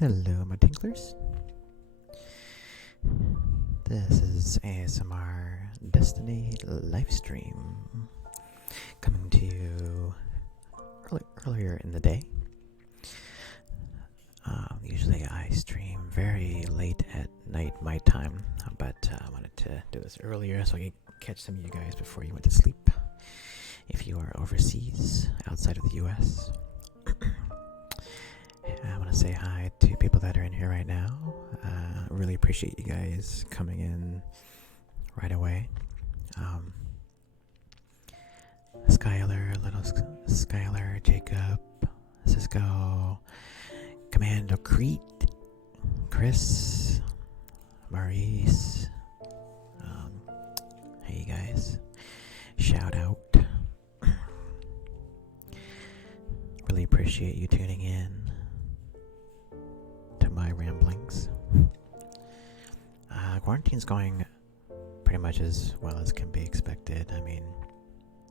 Hello, my tinklers. This is ASMR Destiny Livestream coming to you earlier in the day. Usually I stream very late at night my time, but I wanted to do this earlier so I could catch some of you guys before you went to sleep. If you are overseas, outside of the US, I want to say hi to people that are in here right now. Really appreciate you guys coming in right away. Skylar, little Skylar, Jacob, Cisco, Commando Crete, Chris, Maurice. Hey you guys, shout out. Really appreciate you tuning in to my ramblings. Quarantine's going pretty much as well as can be expected. I mean,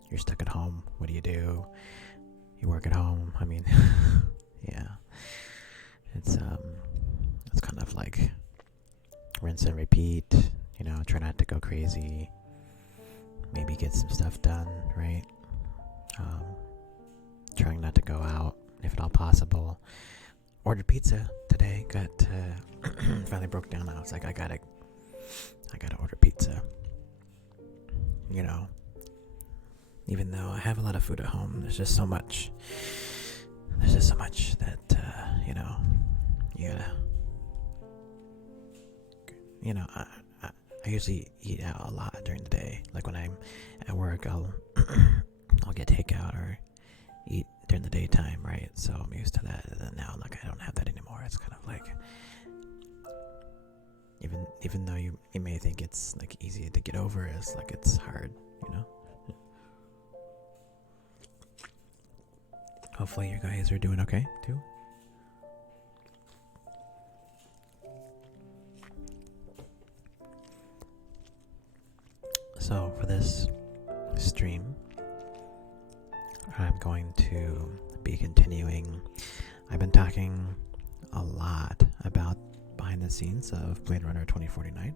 you're stuck at home. What do? You work at home. I mean, yeah. It's kind of like rinse and repeat. You know, try not to go crazy. Maybe get some stuff done, right? Trying not to go out if at all possible. Ordered pizza today. Got finally broke down. I was like, I gotta order pizza. You know, even though I have a lot of food at home, there's just so much that you know, you gotta. You know, I usually eat out a lot during the day. Like when I'm at work, I'll get takeout or eat during the daytime, right? So I'm used to that. And then now, like, I don't have that anymore. It's kind of like, even though you may think it's like easy to get over, it's like it's hard, you know. Hopefully, you guys are doing okay too. So for this stream, I'm going to be continuing. I've been talking a lot about behind the scenes of Bladerunner 2049.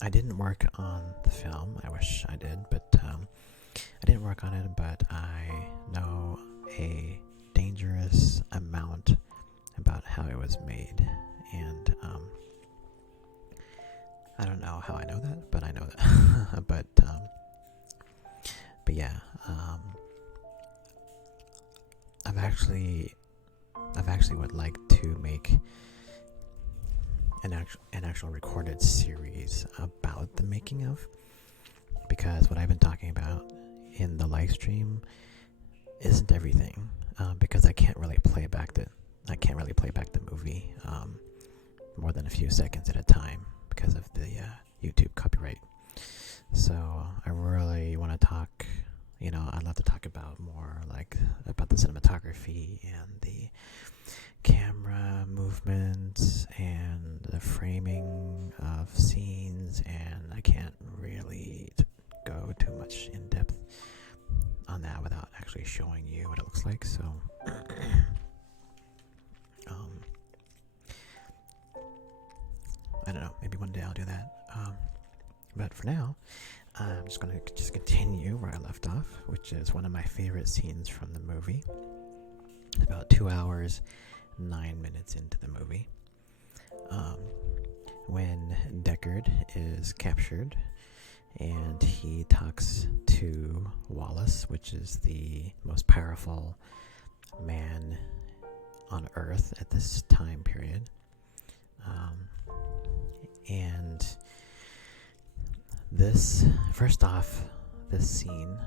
I didn't work on the film. I wish I did, but I didn't work on it. But I know a dangerous amount about how it was made, and I don't know how I know that, but I know that. but yeah, I've actually would like to make an actual recorded series about the making of, because what I've been talking about in the live stream isn't everything, because I can't really play back the movie more than a few seconds at a time because of the YouTube copyright. So I really want to talk, you know, I'd love to talk about more like about the cinematography and the camera movements and the framing of scenes, and I can't really go too much in depth on that without actually showing you what it looks like. So I don't know, maybe one day I'll do that. But for now, I'm just going to continue where I left off, which is one of my favorite scenes from the movie. About 2 hours, 9 minutes into the movie. When Deckard is captured and he talks to Wallace, which is the most powerful man on Earth at this time period. And this scene,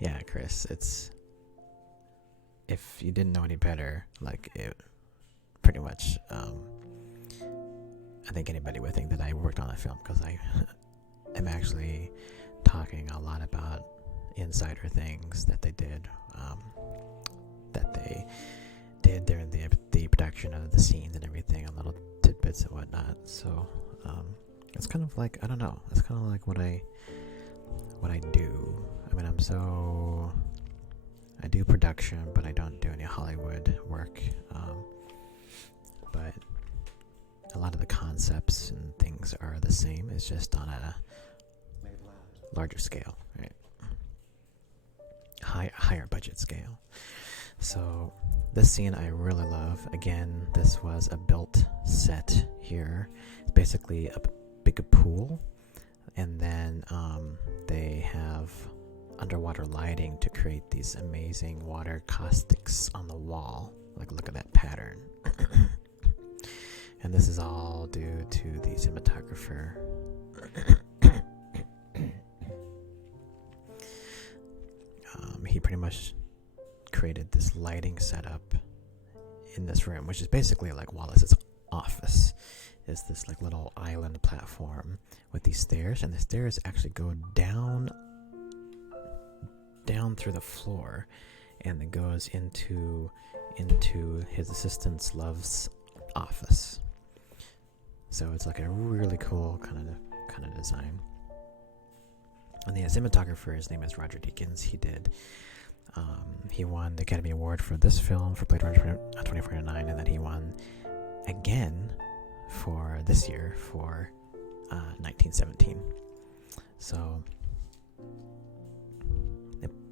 yeah, Chris, it's, if you didn't know any better, like, it pretty much, I think anybody would think that I worked on the film, because I am actually talking a lot about insider things that they did, during the production of the scenes and everything, and little tidbits and whatnot. So it's kind of like, I don't know, it's kind of like what I what I do. I mean, I do production, but I don't do any Hollywood work. But a lot of the concepts and things are the same. It's just on a larger scale, right? Higher budget scale. So this scene I really love. Again, this was a built set here. It's basically a big pool, and then they have underwater lighting to create these amazing water caustics on the wall. Like, look at that pattern. And this is all due to the cinematographer. He pretty much created this lighting setup in this room, which is basically like Wallace's office. Is this like little island platform with these stairs, and the stairs actually go down through the floor, and it goes into his assistant's Love's office. So it's like a really cool kind of design. And the cinematographer, his name is Roger Deakins. He won the Academy Award for this film, for Bladerunner 2049, and then he won again for this year for 1917. So,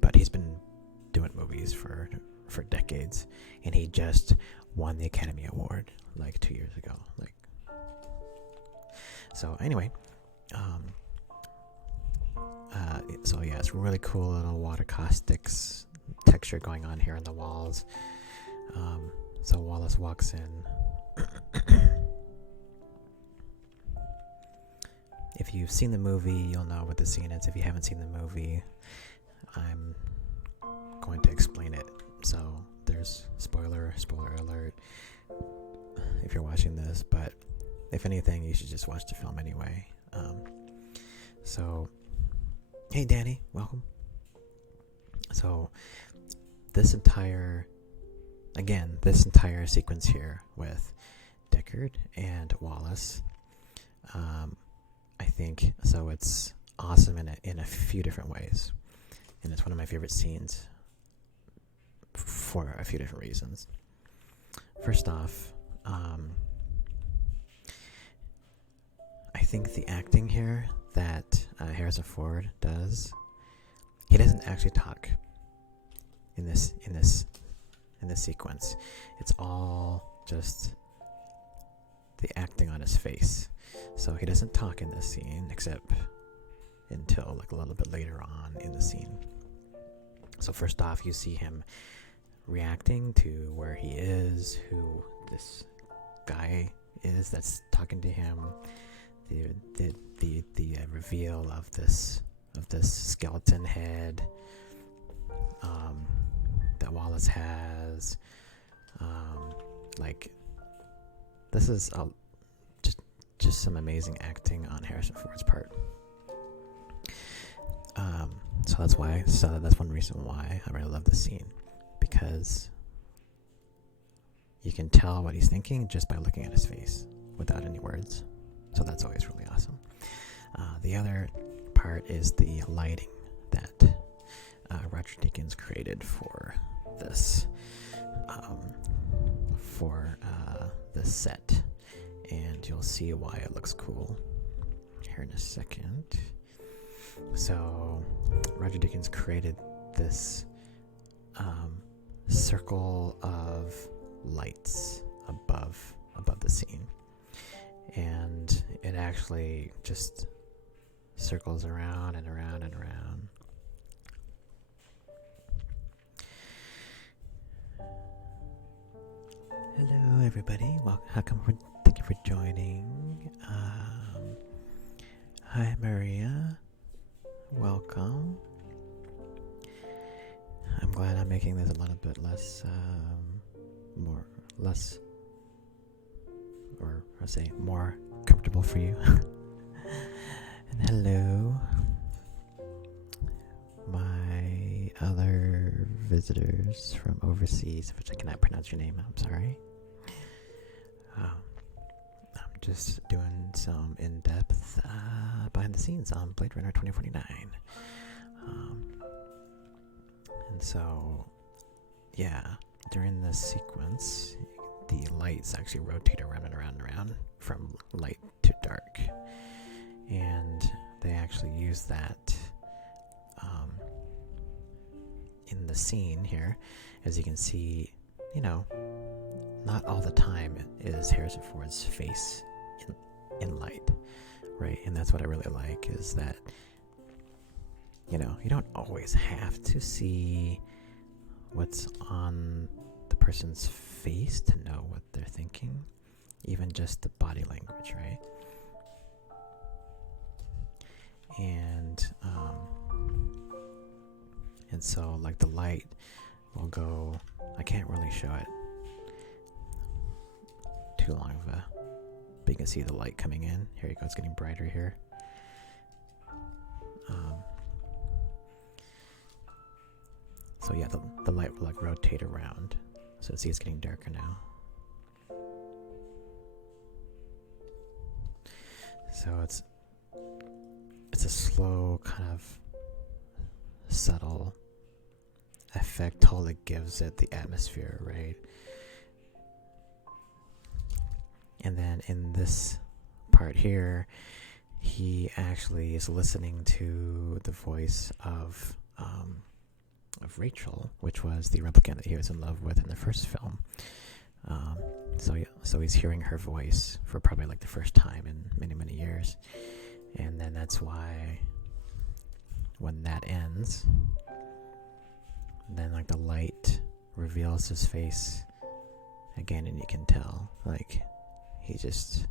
but he's been doing movies for decades, and he just won the Academy Award like 2 years ago. So anyway, so yeah, it's really cool little water caustics texture going on here on the walls. So Wallace walks in. If you've seen the movie, you'll know what the scene is. If you haven't seen the movie, I'm going to explain it. So there's spoiler alert if you're watching this, but if anything, you should just watch the film anyway. So, hey Danny, welcome. So this entire sequence here with Deckard and Wallace, I think so it's awesome in a few different ways, and it's one of my favorite scenes for a few different reasons. First off, I think the acting here that Harrison Ford does, he doesn't actually talk in this sequence. It's all just the acting on his face. So he doesn't talk in this scene except until like a little bit later on in the scene. So first off, you see him reacting to where he is, who this guy is that's talking to him, the reveal of this skeleton head that Wallace has. Like, this is just some amazing acting on Harrison Ford's part. So that's one reason why I really love this scene, because you can tell what he's thinking just by looking at his face without any words. So that's always really awesome. The other part is the lighting that Roger Deakins created for this set, and you'll see why it looks cool here in a second. So Roger Deakins created this circle of lights above the scene, and it actually just circles around and around and around. Hello everybody, thank you for joining. Hi Maria, welcome. I'm glad I'm making this a little bit less more comfortable for you. And hello, my other visitors from overseas, which I cannot pronounce your name, I'm sorry. I'm just doing some in-depth behind the scenes on Blade Runner 2049. And so, yeah, during this sequence, the lights actually rotate around and around and around from light to dark. And they actually use that in the scene here. As you can see, not all the time is Harrison Ford's face in light, right? And that's what I really like, is that, you don't always have to see what's on the person's face to know what they're thinking, even just the body language, right? And so, like, the light will go, I can't really show it too long of a, but you can see the light coming in. Here you go, it's getting brighter here. So yeah, the light will like rotate around. So see, it's getting darker now. So it's a slow, kind of subtle effect totally gives it the atmosphere, right? And then in this part here, he actually is listening to the voice of Rachel, which was the replicant that he was in love with in the first film. So he's hearing her voice for probably like the first time in many, many years. And then that's why when that ends, then like the light reveals his face again, and you can tell like he just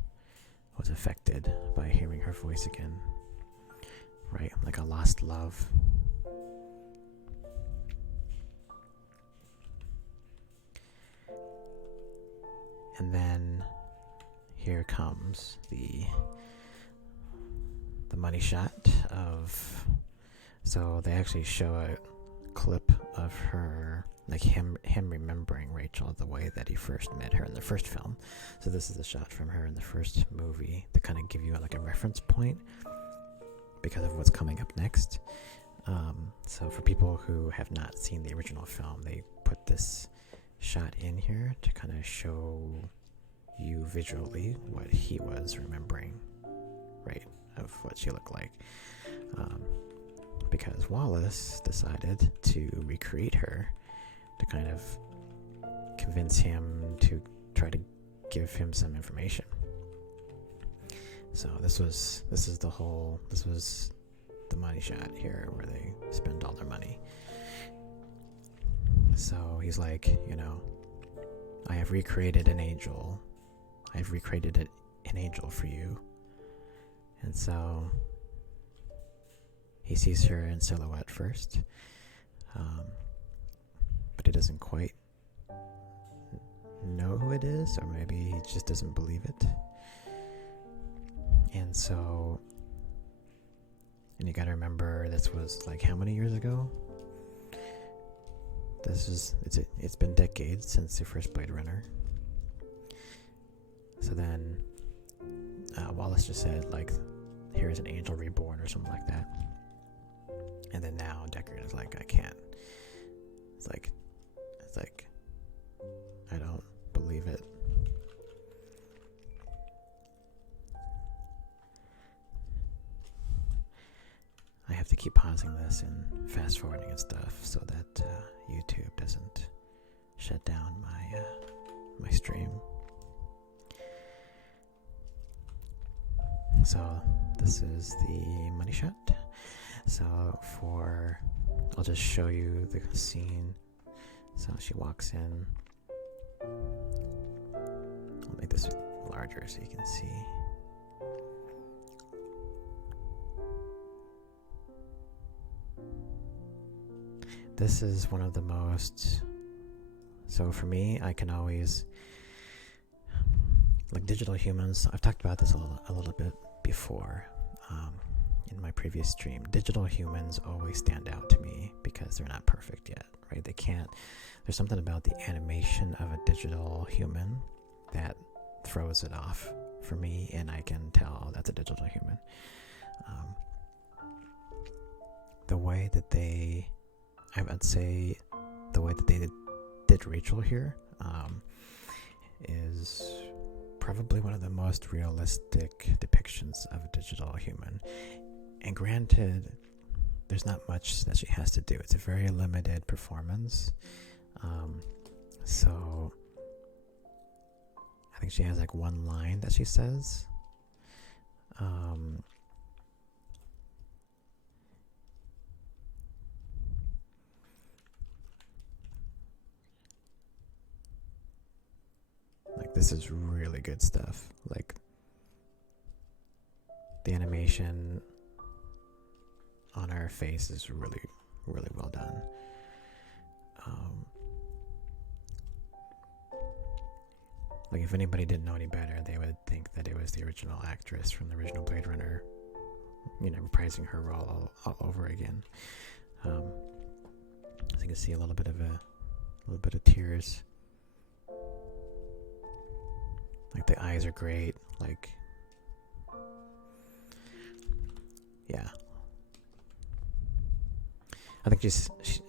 was affected by hearing her voice again, right? Like a lost love. And then here comes the money shot of, so they actually show a clip of her, like him remembering Rachel the way that he first met her in the first film. So this is the shot from her in the first movie to kind of give you like a reference point because of what's coming up next. So for people who have not seen the original film, they put this shot in here to kind of show you visually what he was remembering, right, of what she looked like. Because Wallace decided to recreate her to kind of convince him to try to give him some information. So this was the money shot here where they spend all their money. So he's like, I have recreated an angel. I've recreated an angel for you. And so he sees her in silhouette first, but he doesn't quite know who it is, or maybe he just doesn't believe it. And so, and you gotta remember, this was like how many years ago? It's been decades since the first Blade Runner. So then Wallace just said, like, here's an angel reborn or something like that. And then now Deckard is like, I can't. It's like I don't believe it. I have to keep pausing this and fast forwarding and stuff so that YouTube doesn't shut down my stream. So this is the money shot. So I'll just show you the scene. So she walks in. I'll make this larger so you can see. This is one of the most, so for me, I can always, like digital humans, I've talked about this a little bit before in my previous stream. Digital humans always stand out to me because they're not perfect yet, right? There's something about the animation of a digital human that throws it off for me, and I can tell that's a digital human. The way that I would say, the way that they did Rachel here is probably one of the most realistic depictions of a digital human. And granted, there's not much that she has to do. It's a very limited performance. So I think she has like one line that she says. Like, this is really good stuff. Like, the animation on her face is really, really well done. Like, if anybody didn't know any better, they would think that it was the original actress from the original Bladerunner, reprising her role all over again. So you can see a little bit of tears. Like, the eyes are great. Like, yeah. I think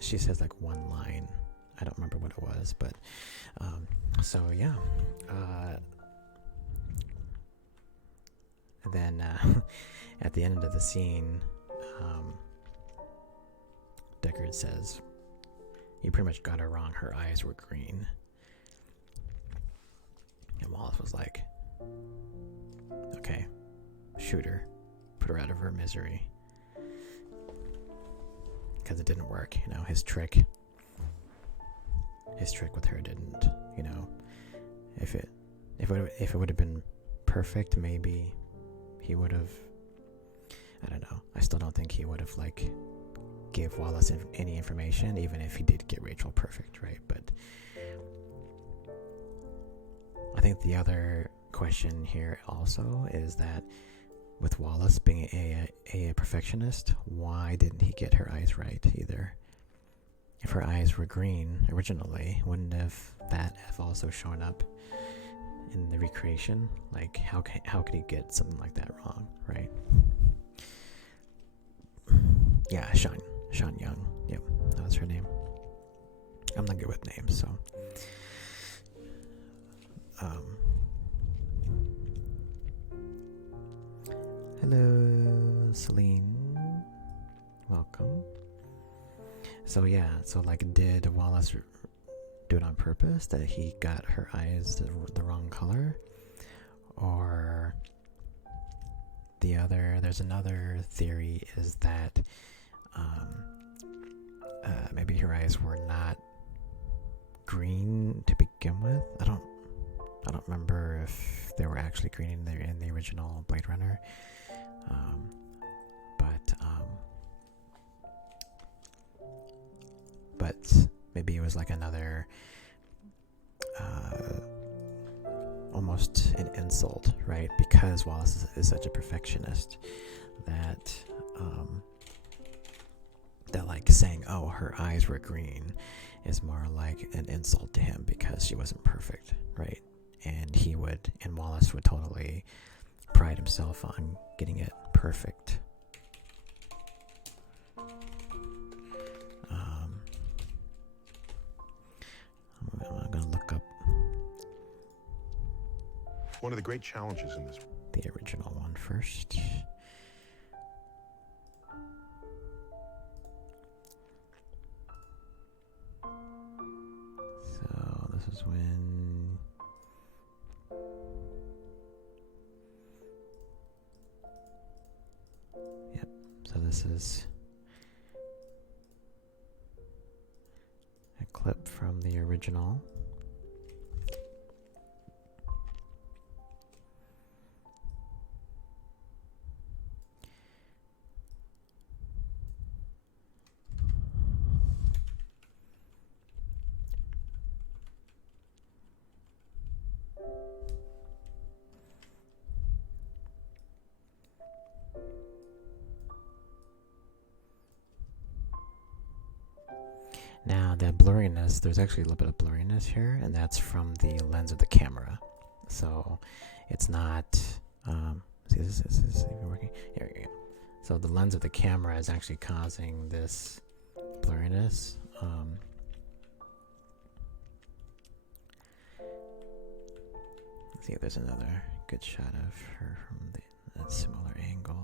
she says like one line. I don't remember what it was, but so yeah. And then at the end of the scene, Deckard says, "You pretty much got her wrong. Her eyes were green." And Wallace was like, "Okay, shoot her, put her out of her misery." Because it didn't work, his trick with her didn't, if it would have been perfect, maybe he would have, I don't know, I still don't think he would have like gave Wallace any information, even if he did get Rachel perfect, right? But I think the other question here also is that with Wallace being a perfectionist, why didn't he get her eyes right either? If her eyes were green originally, wouldn't that have also shown up in the recreation? Like, how could he get something like that wrong, right? Yeah, Sean Young. Yep, that was her name. I'm not good with names, so. Hello, Celine. Welcome. So yeah, did Wallace do it on purpose, that he got her eyes the wrong color? Or there's another theory, is that maybe her eyes were not green to begin with. I don't remember if they were actually green in the original Blade Runner. But maybe it was like another, almost an insult, right? Because Wallace is such a perfectionist that like saying, "Oh, her eyes were green," is more like an insult to him because she wasn't perfect, right? And Wallace would totally pride himself on getting it perfect. I'm gonna look up one of the great challenges in this, the original one first. So this is when so this is a clip from the original. Now, the blurriness, there's actually a little bit of blurriness here, and that's from the lens of the camera. So it's not. See, this is even working. Here we go. So the lens of the camera is actually causing this blurriness. Let's see if there's another good shot of her from a similar angle.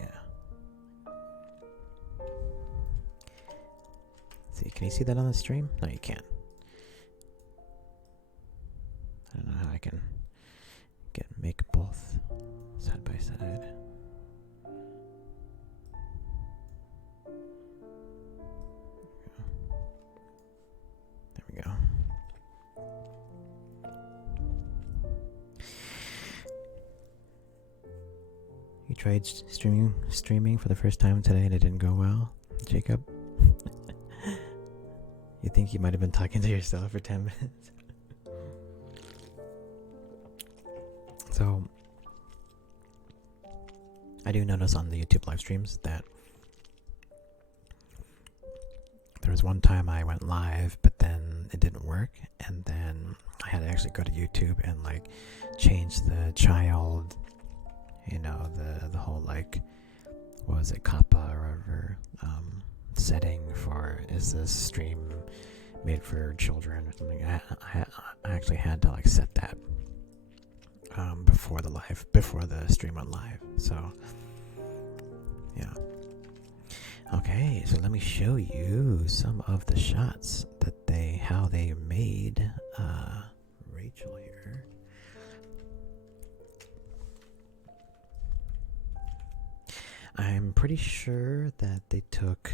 Yeah. See, can you see that on the stream? No, you can't. I don't know how I can make both side by side. There we go. You tried streaming for the first time today and it didn't go well, Jacob? You think you might have been talking to yourself for 10 minutes? So, I do notice on the YouTube live streams that there was one time I went live, but then it didn't work, and then I had to actually go to YouTube and like change the child, you know, the whole like, what was it, kappa or whatever, setting for, is this stream made for children or something. I actually had to like set that before the stream went live. So yeah. Okay, so let me show you some of the shots that how they made Rachel here. I'm pretty sure that they took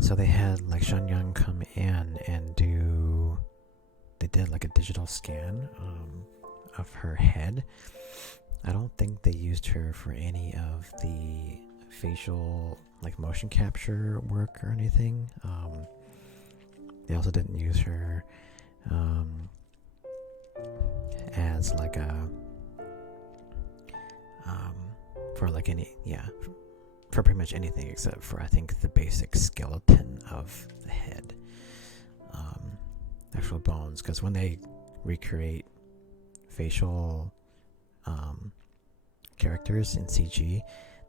so they had like Shan Young come in and they did like a digital scan of her head. I don't think they used her for any of the facial like motion capture work or anything. They also didn't use her as like a for like for pretty much anything except for I think the basic skeleton of the head, actual bones, because when they recreate facial characters in CG,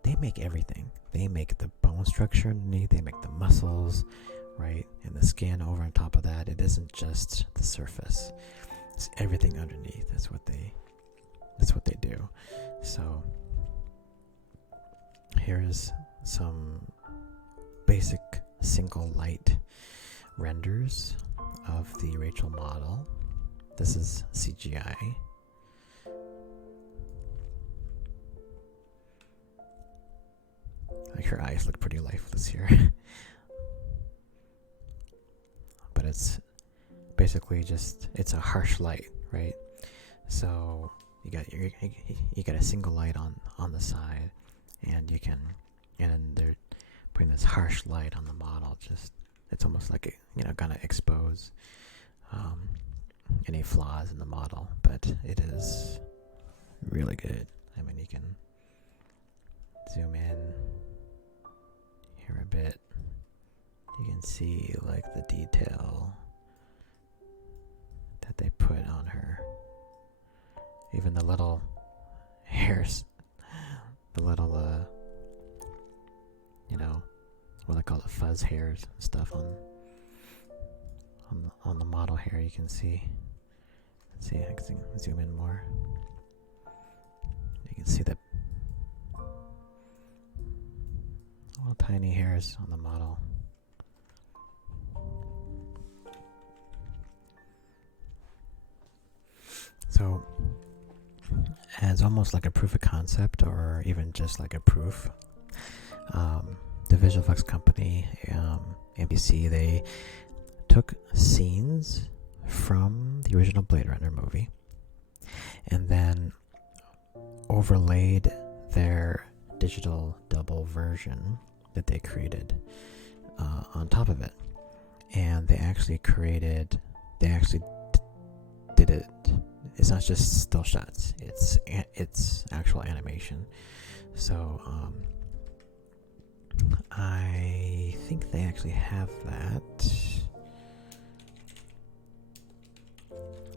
they make everything. They make the bone structure underneath, they make the muscles, right? And the skin over on top of that. It isn't just the surface. It's everything underneath. That's what they do. So here's some basic single light renders of the Rachel model. This is CGI. Like her eyes look pretty lifeless here. But it's basically just, it's a harsh light, right? So you got a single light on the side, and then they're putting this harsh light on the model. Just, it's almost like gonna expose any flaws in the model, but it is really good. I mean, you can zoom in here a bit. You can see like the detail that they put on her. Even the little hairs, the little what I call it, fuzz hairs and stuff on the model here. You can see. Let's see, I can zoom in more. You can see the little tiny hairs on the model. So, as almost like a proof of concept, or even just like a proof, the visual effects company, NBC, they took scenes from the original Bladerunner movie and then overlaid their digital double version that they created on top of it. And they actually did it. It's not just still shots. It's actual animation. So I think they actually have that.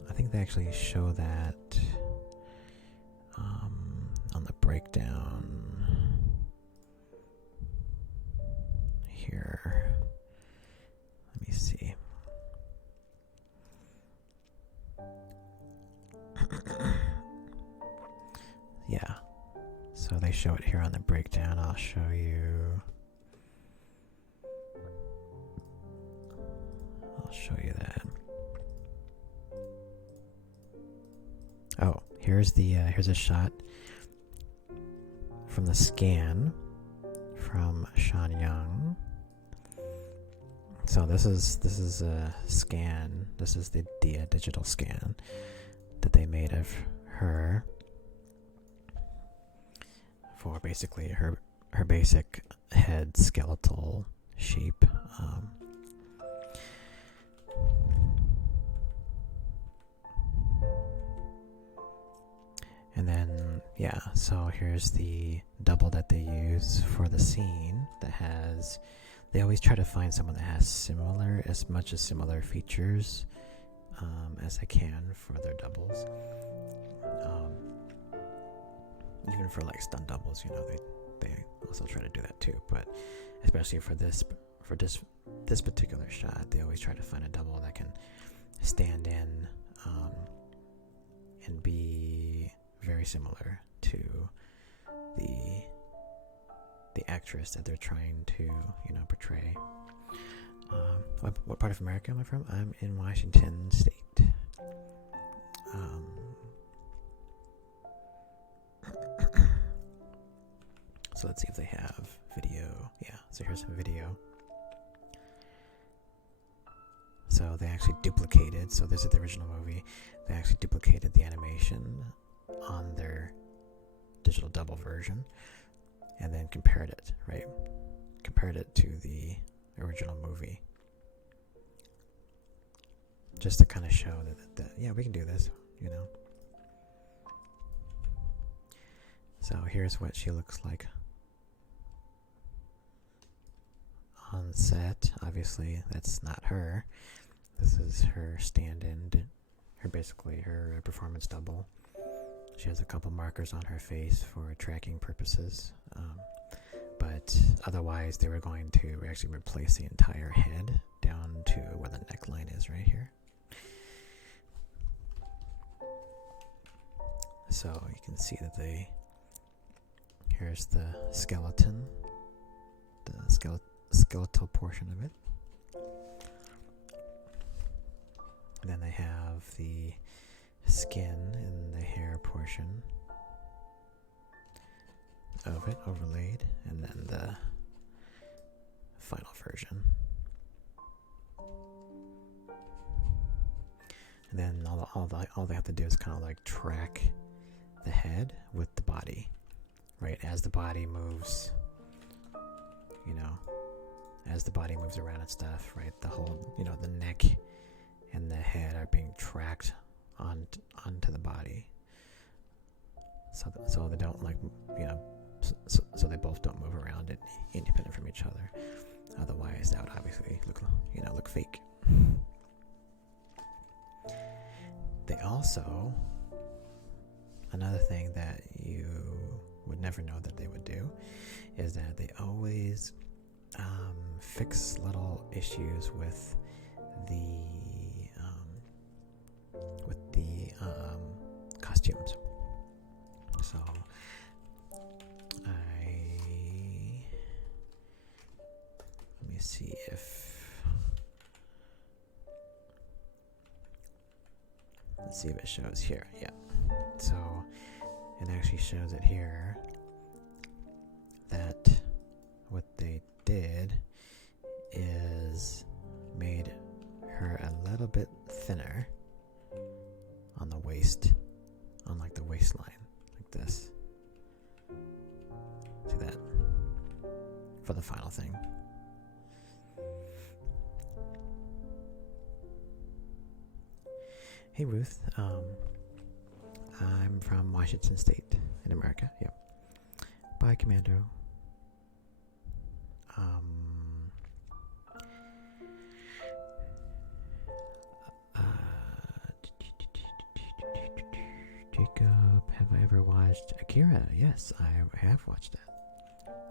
I think they actually show that on the breakdown here. Let me see. Yeah. So they show it here on the breakdown. I'll show you. I'll show you that. Oh, here's a shot from the scan from Sean Young. So this is a scan. This is the digital scan that they made of her for basically her basic head skeletal shape. And then, yeah, so here's the double that they use for the scene that has, they always try to find someone that has similar features as they can for their doubles. Even for like stunt doubles, they also try to do that too. But especially for this particular shot, they always try to find a double that can stand in and be very similar to the actress that they're trying to portray. What part of America am I from? I'm in Washington State. So let's see if they have video. Yeah, so here's some video. So they actually duplicated, so this is the original movie, they actually duplicated the animation on their digital double version and then compared it, right? Compared it to the original movie. Just to kind of show that yeah, we can do this, So here's what she looks like on set. Obviously, that's not her. This is her stand-in, her performance double. She has a couple markers on her face for tracking purposes. But otherwise, they were going to actually replace the entire head down to where the neckline is right here. So you can see that here's the skeleton, the skeletal portion of it. And then they have the skin and the hair portion of it overlaid, and then the final version. And then all they have to do is kind of like track the head with the body, right? As the body moves, as the body moves around and stuff, right? The whole, the neck and the head are being tracked onto the body, so they don't so they both don't move around it independent from each other. Otherwise, that would obviously look fake. They also, another thing that you would never know that they would do is that they always fix little issues with the costumes. So let me see let's see if it shows here. Yeah, so it actually shows it here that what they did is made her a little bit thinner on the waist, on like the waistline, like this. See that? For the final thing. Hey Ruth, I'm from Washington State in America. Yep. Bye, Commando. Jacob, have I ever watched Akira? Yes, I have watched it.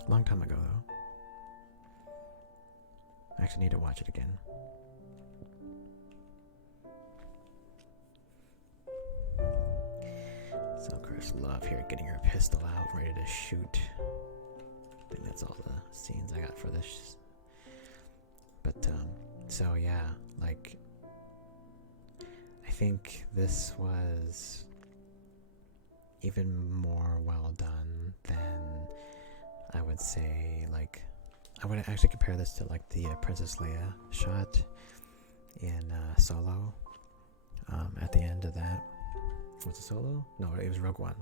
A long time ago, though. I actually need to watch it again. So, of course, love here getting her pistol out, ready to shoot. I think that's all the scenes I got for this. But, so yeah, like, I think this was even more well done than I would say, like, I would actually compare this to like the Princess Leia shot in Solo. At the end of that, was it Solo? No, it was Rogue One.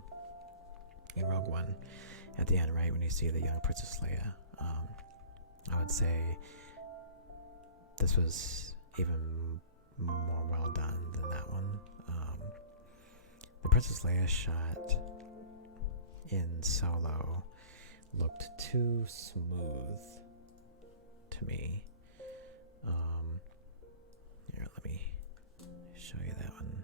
In Rogue One, at the end, right when you see the young Princess Leia, I would say this was even more well done than that one. The Princess Leia shot in Solo looked too smooth to me. Here, let me show you that one.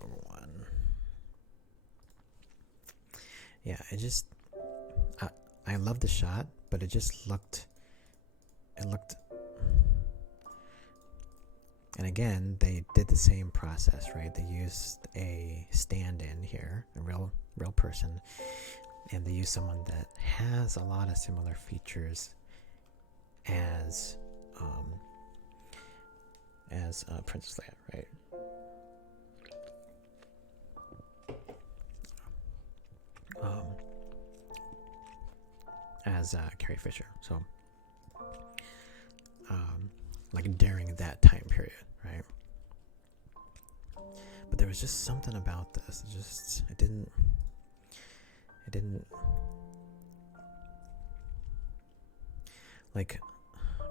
Rogue One. Yeah, it just I love the shot, but it just looked. And again, they did the same process, right? They used a stand-in here, a real person, and they used someone that has a lot of similar features as Princess Leia, right? As Carrie Fisher, so like during that time period, right? But there was just something about this. It didn't like,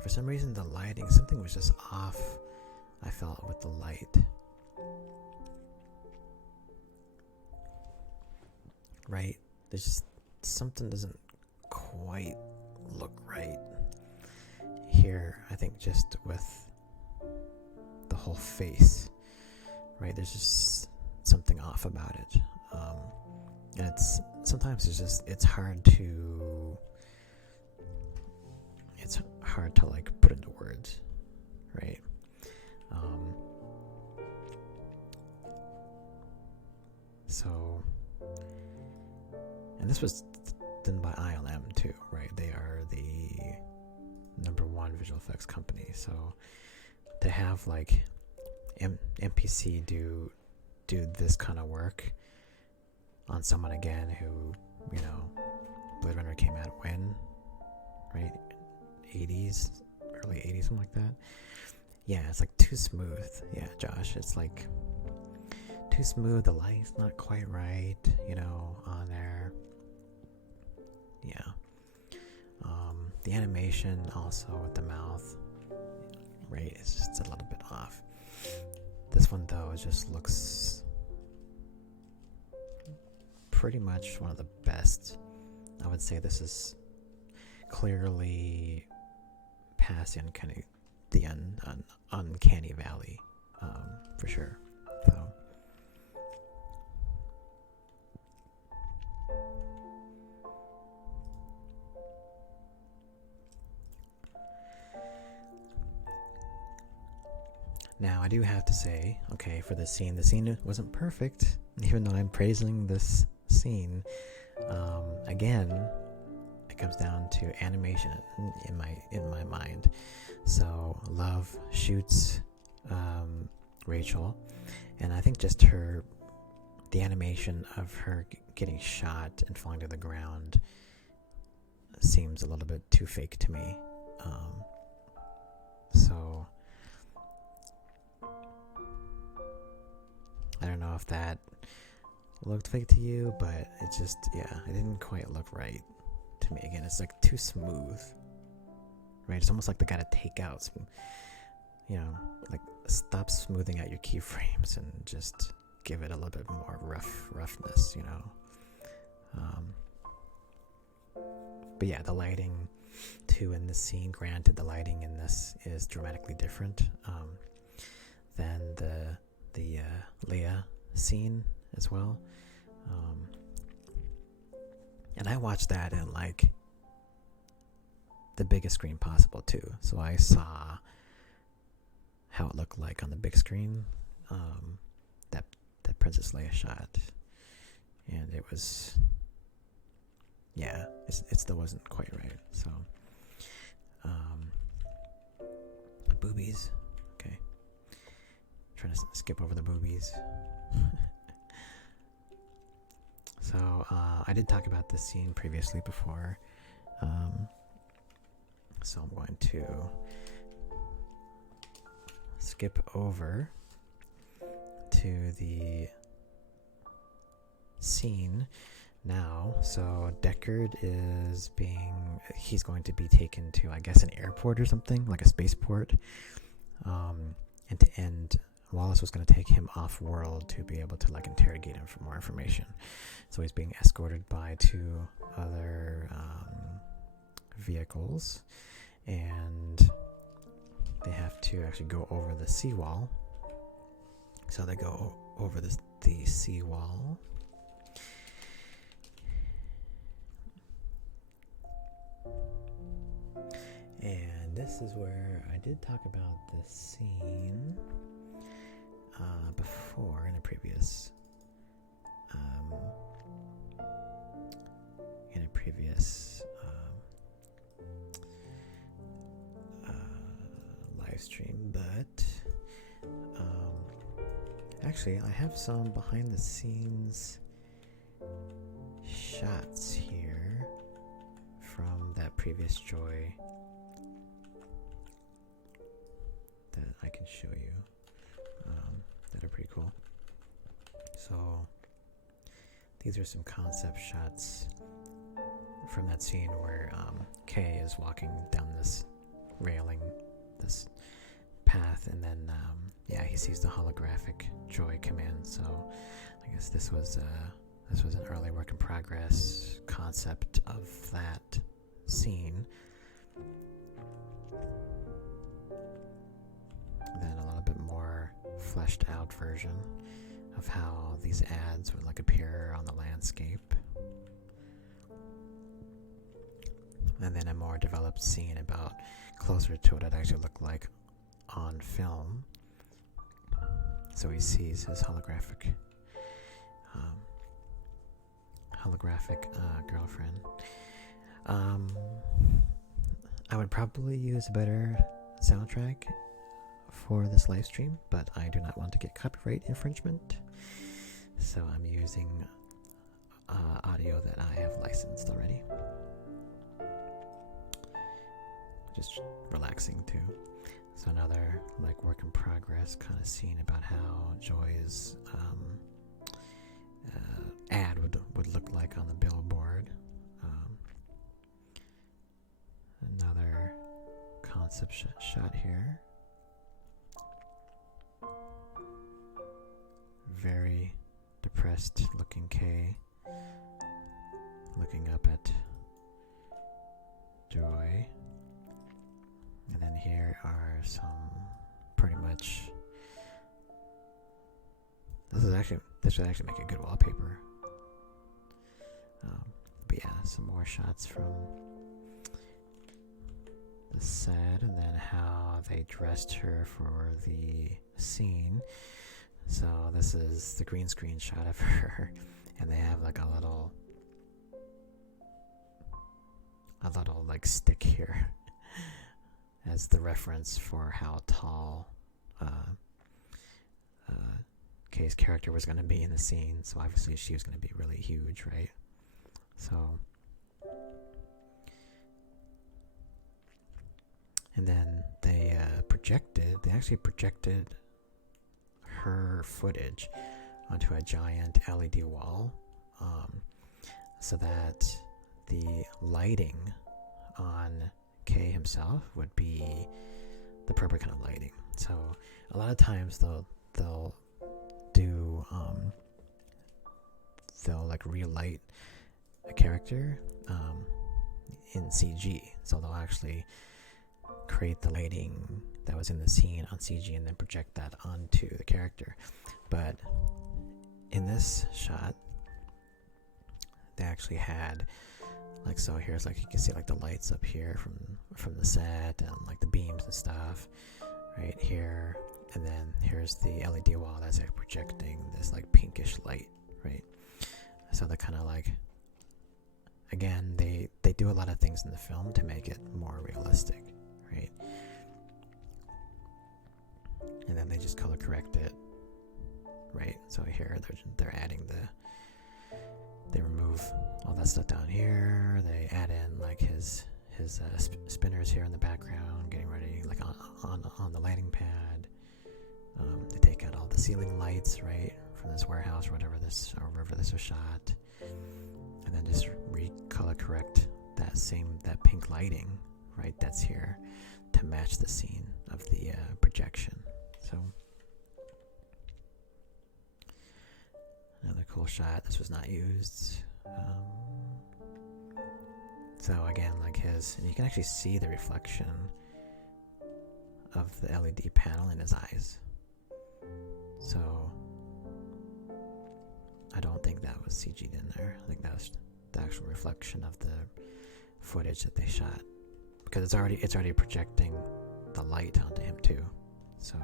for some reason the lighting, something was just off, I felt, with the light. Right? There's just something doesn't quite look right here. I think just with the whole face, right? There's just something off about it. And it's hard to like put into words, right? So, and this was done by ILM too, right? They are the #1 visual effects company, so to have like MPC do this kind of work on someone again who, you know, Bladerunner came out when, right? 80s, early 80s, something like that. Yeah, it's like too smooth. Yeah, Josh, it's like too smooth. The light's not quite right, you know, on there. Yeah. The animation also with the mouth, right? It's just a little bit off. This one though just looks pretty much one of the best. I would say this is clearly past the uncanny valley, for sure. So. Now, I do have to say, okay, for this scene, the scene wasn't perfect, even though I'm praising this scene. Again, it comes down to animation in my mind. So, Love shoots Rachel, and I think just the animation of her getting shot and falling to the ground seems a little bit too fake to me. So I don't know if that looked fake to you, but it just, yeah, it didn't quite look right to me. Again, it's like too smooth, right? It's almost like they gotta take out some, you know, like stop smoothing out your keyframes and just give it a little bit more roughness, you know. But yeah, the lighting too in this scene, granted the lighting in this is dramatically different than the Leia scene as well. And I watched that in like the biggest screen possible too, so I saw how it looked like on the big screen, that Princess Leia shot, and it was, yeah, it still wasn't quite right. So boobies, okay, trying to skip over the boobies. So I did talk about this scene previously before, so I'm going to skip over to the scene now. So Deckard he's going to be taken to, I guess, an airport or something, like a spaceport, and to end, Wallace was going to take him off world to be able to like interrogate him for more information. So he's being escorted by 2 other vehicles, and they have to actually go over the seawall. So they go over the seawall. And this is where I did talk about this scene before in a previous live stream, but actually I have some behind the scenes shots here from that previous Joy that I can show you, that are pretty cool. So these are some concept shots from that scene where Kay is walking down this railing, this path, and then he sees the holographic Joy come in. So I guess this was an early work in progress concept of that scene. Then a little bit more fleshed out version of how these ads would like appear on the landscape. And then a more developed scene about closer to what it actually looked like on film. So he sees his holographic girlfriend. I would probably use a better soundtrack for this live stream, but I do not want to get copyright infringement, so I'm using audio that I have licensed already. Just relaxing too. So another like work in progress kind of scene about how Joy's ad would look like on the billboard. Another concept shot here. Very depressed looking Kay looking up at Joy. And then here are some pretty much, this would actually make a good wallpaper. But yeah, some more shots from the set, and then how they dressed her for the scene. So this is the green screen shot of her, and they have like a little like stick here as the reference for how tall Kay's character was going to be in the scene. So obviously she was going to be really huge, right? So, and then they actually projected her footage onto a giant LED wall, so that the lighting on K himself would be the proper kind of lighting. So a lot of times they'll do they'll like relight a character in CG. So they'll actually create the lighting that was in the scene on CG and then project that onto the character. But in this shot, they actually had, like, so here's, like, you can see like the lights up here from the set, and like the beams and stuff right here, and then here's the LED wall that's like projecting this like pinkish light, right? So they're kind of like, again, they do a lot of things in the film to make it more realistic, right? And then they just color correct it, right? So here they're adding they remove all that stuff down here. They add in like his spinners here in the background, getting ready, like on the lighting pad. They take out all the ceiling lights, right, from this warehouse or whatever wherever this was shot, and then just recolor correct that pink lighting, right, that's here to match the scene of the projection. So another cool shot. This was not used. So again, like and you can actually see the reflection of the LED panel in his eyes. So I don't think that was CG'd in there. I think that was the actual reflection of the footage that they shot, because it's already projecting the light onto him too. So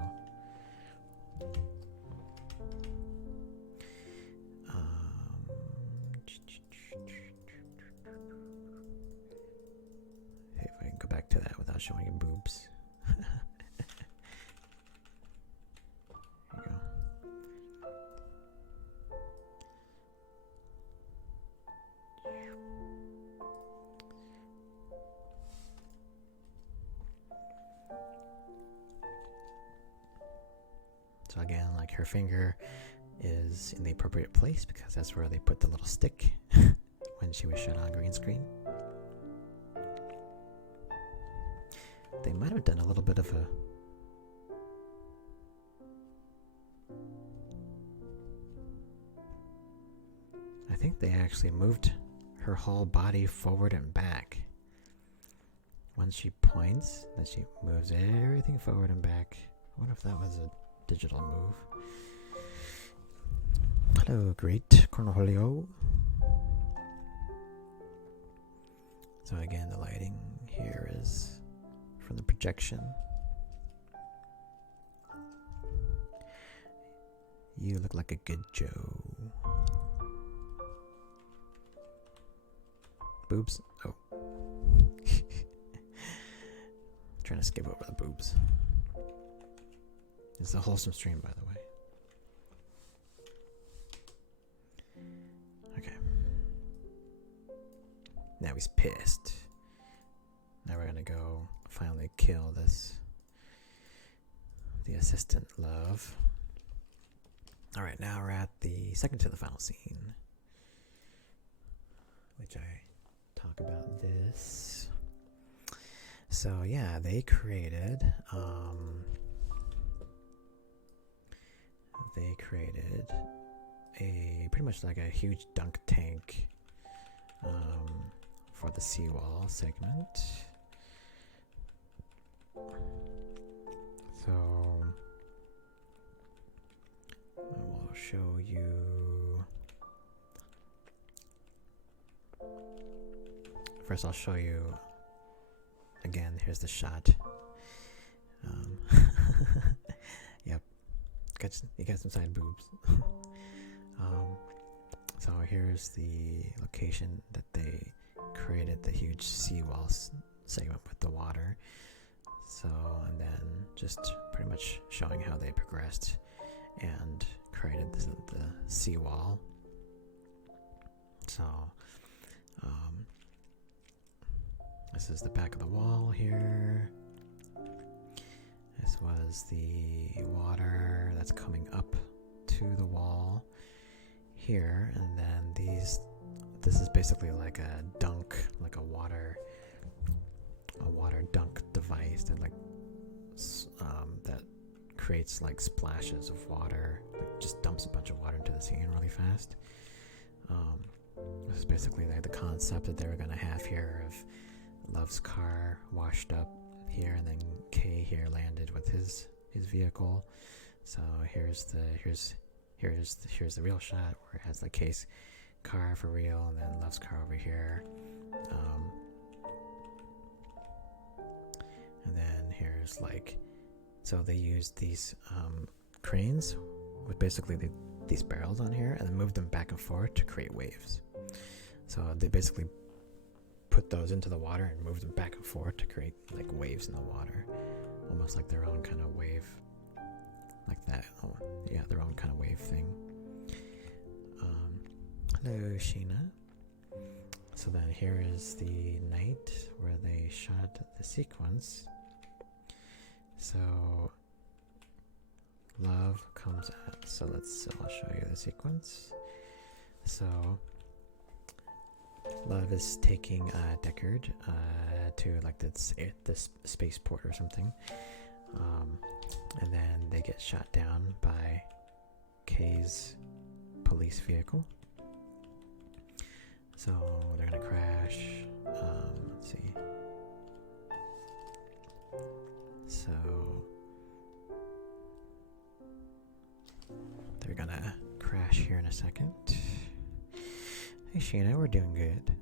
if I can go back to that without showing you boobs. There you go. So again, like, her finger is in the appropriate place because that's where they put the little stick when she was shot on green screen. They might have done a little bit of a I think they actually moved her whole body forward and back. Once she points, then she moves everything forward and back. I wonder if that was a digital move. Hello, great Cornholio. So again, the lighting here is from the projection. You look like a good Joe. Boobs? Oh. Trying to skip over the boobs. It's a wholesome stream, by the way. Okay. Now he's pissed. Now we're gonna go finally kill the assistant love. Alright, now we're at the second to the final scene, which I talk about this. So yeah, they created a pretty much like a huge dunk tank for the seawall segment. So I will show you. First, I'll show you again. Here's the shot. Yep, you got some side boobs. So here's the location that they created the huge seawall segment with the water. So, and then just pretty much showing how they progressed and created the seawall. So, this is the back of the wall here. This was the water that's coming up to to the wall here, and then this is basically like a dunk, like a water dunk device that that creates like splashes of water, like just dumps a bunch of water into the scene really fast. This is basically like the concept that they were gonna have here of Love's car washed up here, and then K here landed with his vehicle. So here's the real shot where it has like K's car for real, and then Love's car over here. And then here's like, so they used these cranes with basically these barrels on here, and then moved them back and forth to create waves. So they basically put those into the water and moved them back and forth to create like waves in the water, almost like their own kind of wave, like that. Oh, yeah, their own kind of wave thing. Hello, Sheena. So then here is the night where they shot the sequence. So Love comes out. So I'll show you the sequence. So Love is taking Deckard to like this spaceport or something, and then they get shot down by K's police vehicle. So they're gonna crash. Let's see. So they're gonna crash here in a second. Hey Sheena, we're doing good.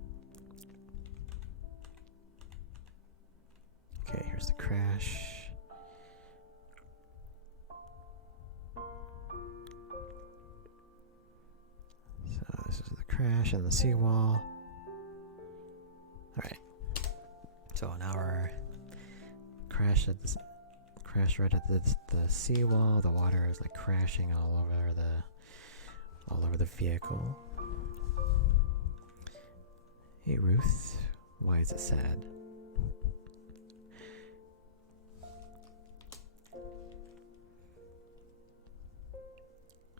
Okay, here's the crash. So this is the crash and the seawall. Alright. So an hour crash right at the seawall. The water is like crashing all over the vehicle. Hey Ruth, why is it sad?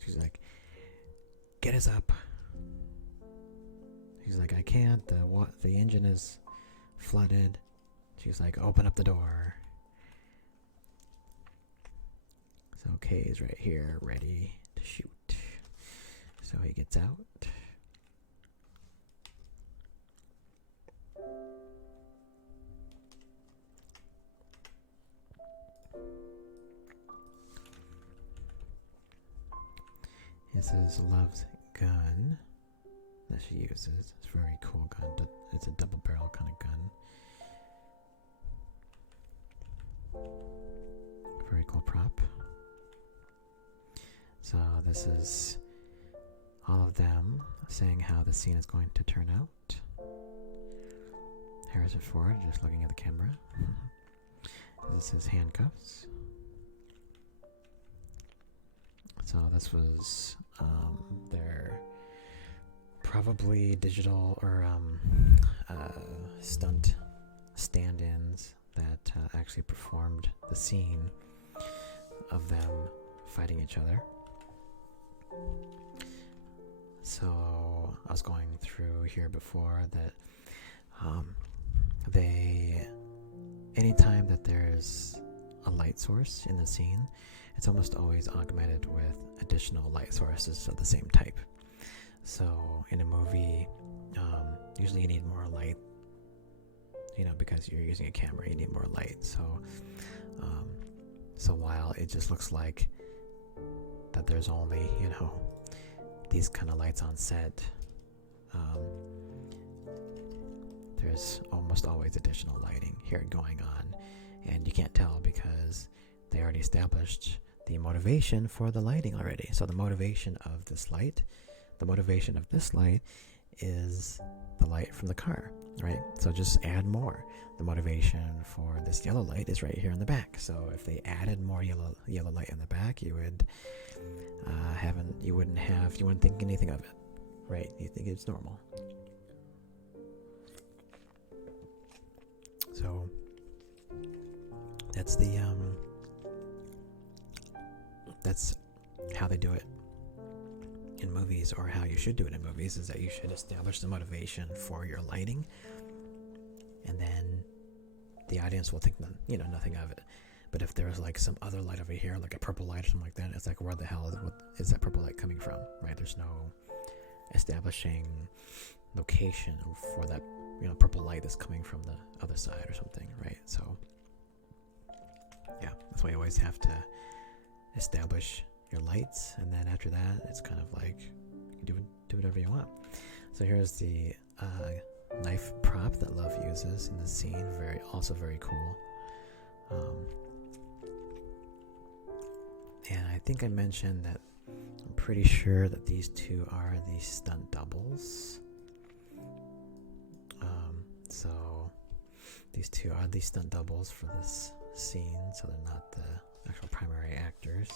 She's like, get us up. He's like, I can't. The engine is flooded. She's like, open up the door. So Kay is right here, ready to shoot. So he gets out. This is Love's gun that she uses. It's a very cool gun. It's a double barrel kind of gun. Very cool prop. So this is all of them saying how the scene is going to turn out. Harrison Ford just looking at the camera. This is handcuffs. So this was their probably digital or stunt stand-ins that actually performed the scene of them fighting each other. So I was going through here before that anytime that there's a light source in the scene, it's almost always augmented with additional light sources of the same type. So in a movie, usually you need more light, because you're using a camera, you need more light. So while it just looks like that there's only, these kind of lights on set, there's almost always additional lighting here going on, and you can't tell because they already established the motivation for the lighting already. So the motivation of this light is the light from the car, right? So just add more. The motivation for this yellow light is right here in the back. So if they added more yellow light in the back, you wouldn't think anything of it, right? You think it's normal. So that's how they do it in movies, or how you should do it in movies, is that you should establish the motivation for your lighting, and then the audience will think nothing of it. But if there's like some other light over here, like a purple light or something like that, it's like, where the hell is that purple light coming from, right? There's no establishing location for that purple light that's coming from the other side or something, right? So yeah, that's why you always have to establish your lights, and then after that it's kind of like you can do whatever you want. So here's the knife prop that Love uses in the scene. Also very cool. And I think I mentioned that I'm pretty sure that these two are the stunt doubles. So these two are the stunt doubles for this scene, so they're not the actual primary actors.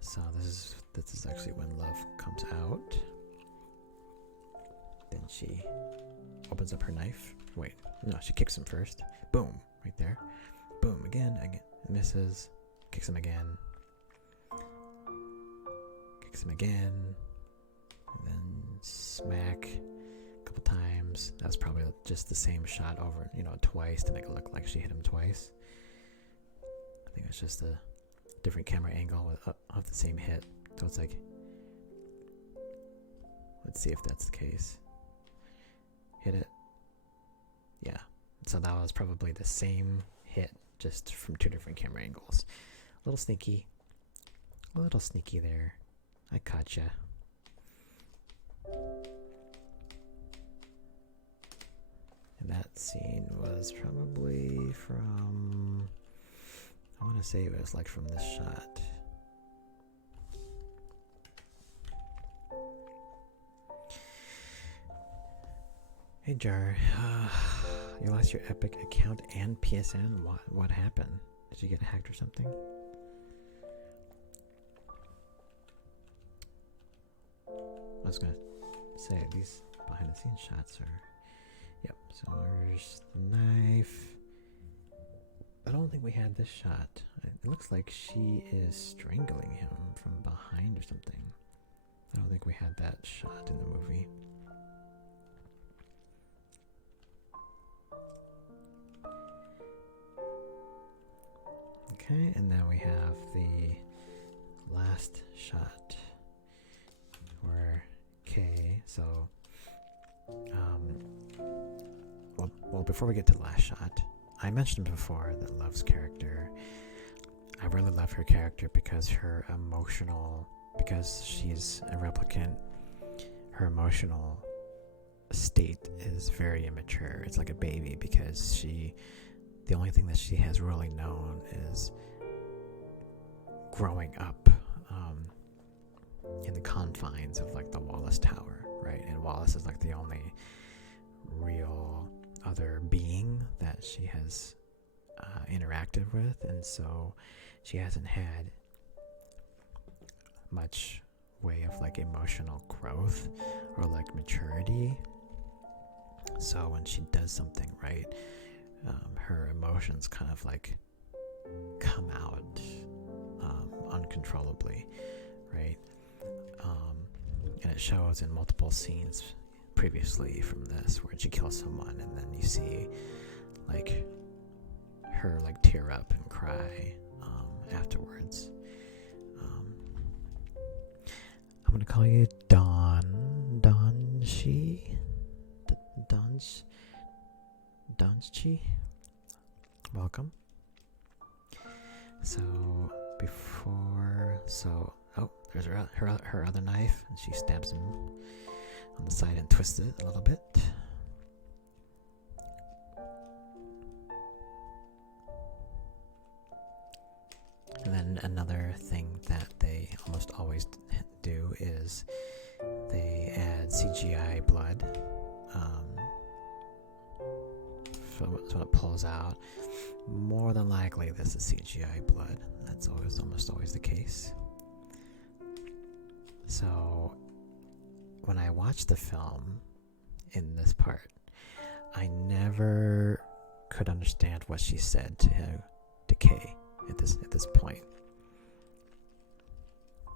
So this is actually when Love comes out. Then she opens up her knife. Wait, no, she kicks him first. Boom, right there. Boom, again, misses. Kicks him again. Kicks him again. And then smack a couple times. That's probably just the same shot over, twice to make it look like she hit him twice. I think it's just a different camera angle of the same hit. So it's like, let's see if that's the case. Hit it. Yeah. So that was probably the same hit, just from two different camera angles. A little sneaky there. I caught ya. And that scene was probably from, I want to say it was like from this shot. Hey Jar, you lost your Epic account and PSN? What happened? Did you get hacked or something? I was gonna say, these behind the scenes shots are, yep, so there's the knife. I don't think we had this shot. It looks like she is strangling him from behind or something. I don't think we had that shot in the movie. Okay, and then we have the last shot where Kay, so well, before we get to the last shot, I mentioned before that Love's character, I really love her character because because she's a replicant, her emotional state is very immature. It's like a baby, because the only thing that she has really known is growing up in the confines of like the Wallace Tower, right? And Wallace is like the only real other being that she has interacted with, and so she hasn't had much way of like emotional growth or like maturity. So when she does something right, her emotions kind of like come out uncontrollably, right? And it shows in multiple scenes previously from this, where she kills someone and then you see like her like tear up and cry afterwards. I'm gonna call you Donchi. Welcome. So there's her other knife, and she stabs him on the side and twists it a little bit. And then another thing that they almost always do is they add CGI blood. So when it pulls out, more than likely this is CGI blood. That's almost always the case. So when I watched the film in this part, I never could understand what she said to Kay at this point.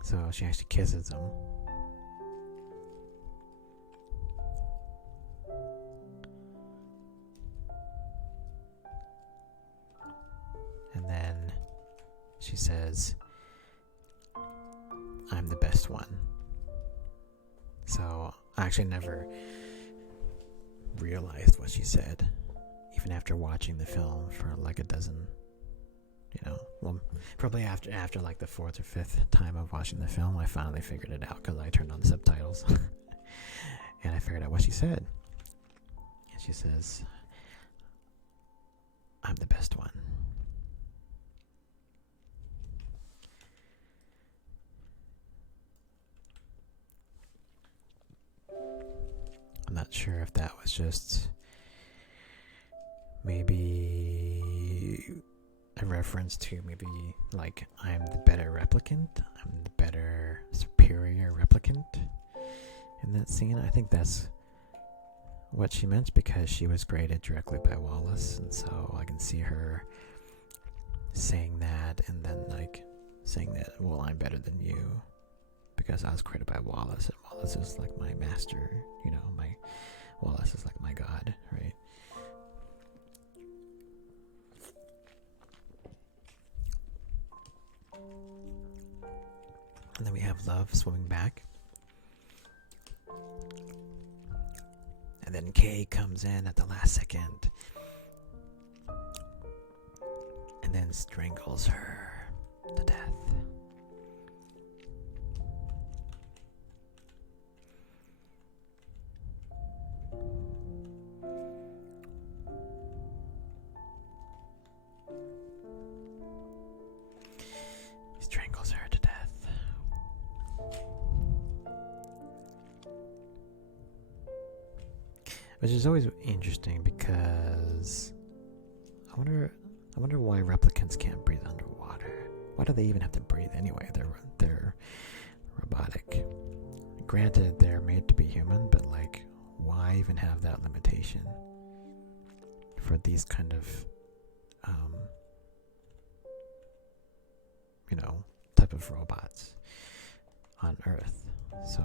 So she actually kisses him. And then she says, "I'm the best one." So I actually never realized what she said, even after watching the film for like a dozen, well, probably after like the fourth or fifth time of watching the film, I finally figured it out because I turned on the subtitles and I figured out what she said. And she says, "I'm the best one." I'm not sure if that was just maybe a reference to maybe like I'm the better replicant, I'm the better superior replicant in that scene. I think that's what she meant because she was graded directly by Wallace, and so I can see her saying that and then like saying that, well, I'm better than you because I was created by Wallace, and Wallace is like my master, my Wallace is like my god, right? And then we have Love swimming back. And then Kay comes in at the last second and then strangles her to death. He strangles her to death. Which is always interesting because I wonder why replicants can't breathe underwater. Why do they even have to breathe anyway? They're robotic. Granted, they're made to be human, but like, why even have that limitation for these kind of type of robots on Earth? So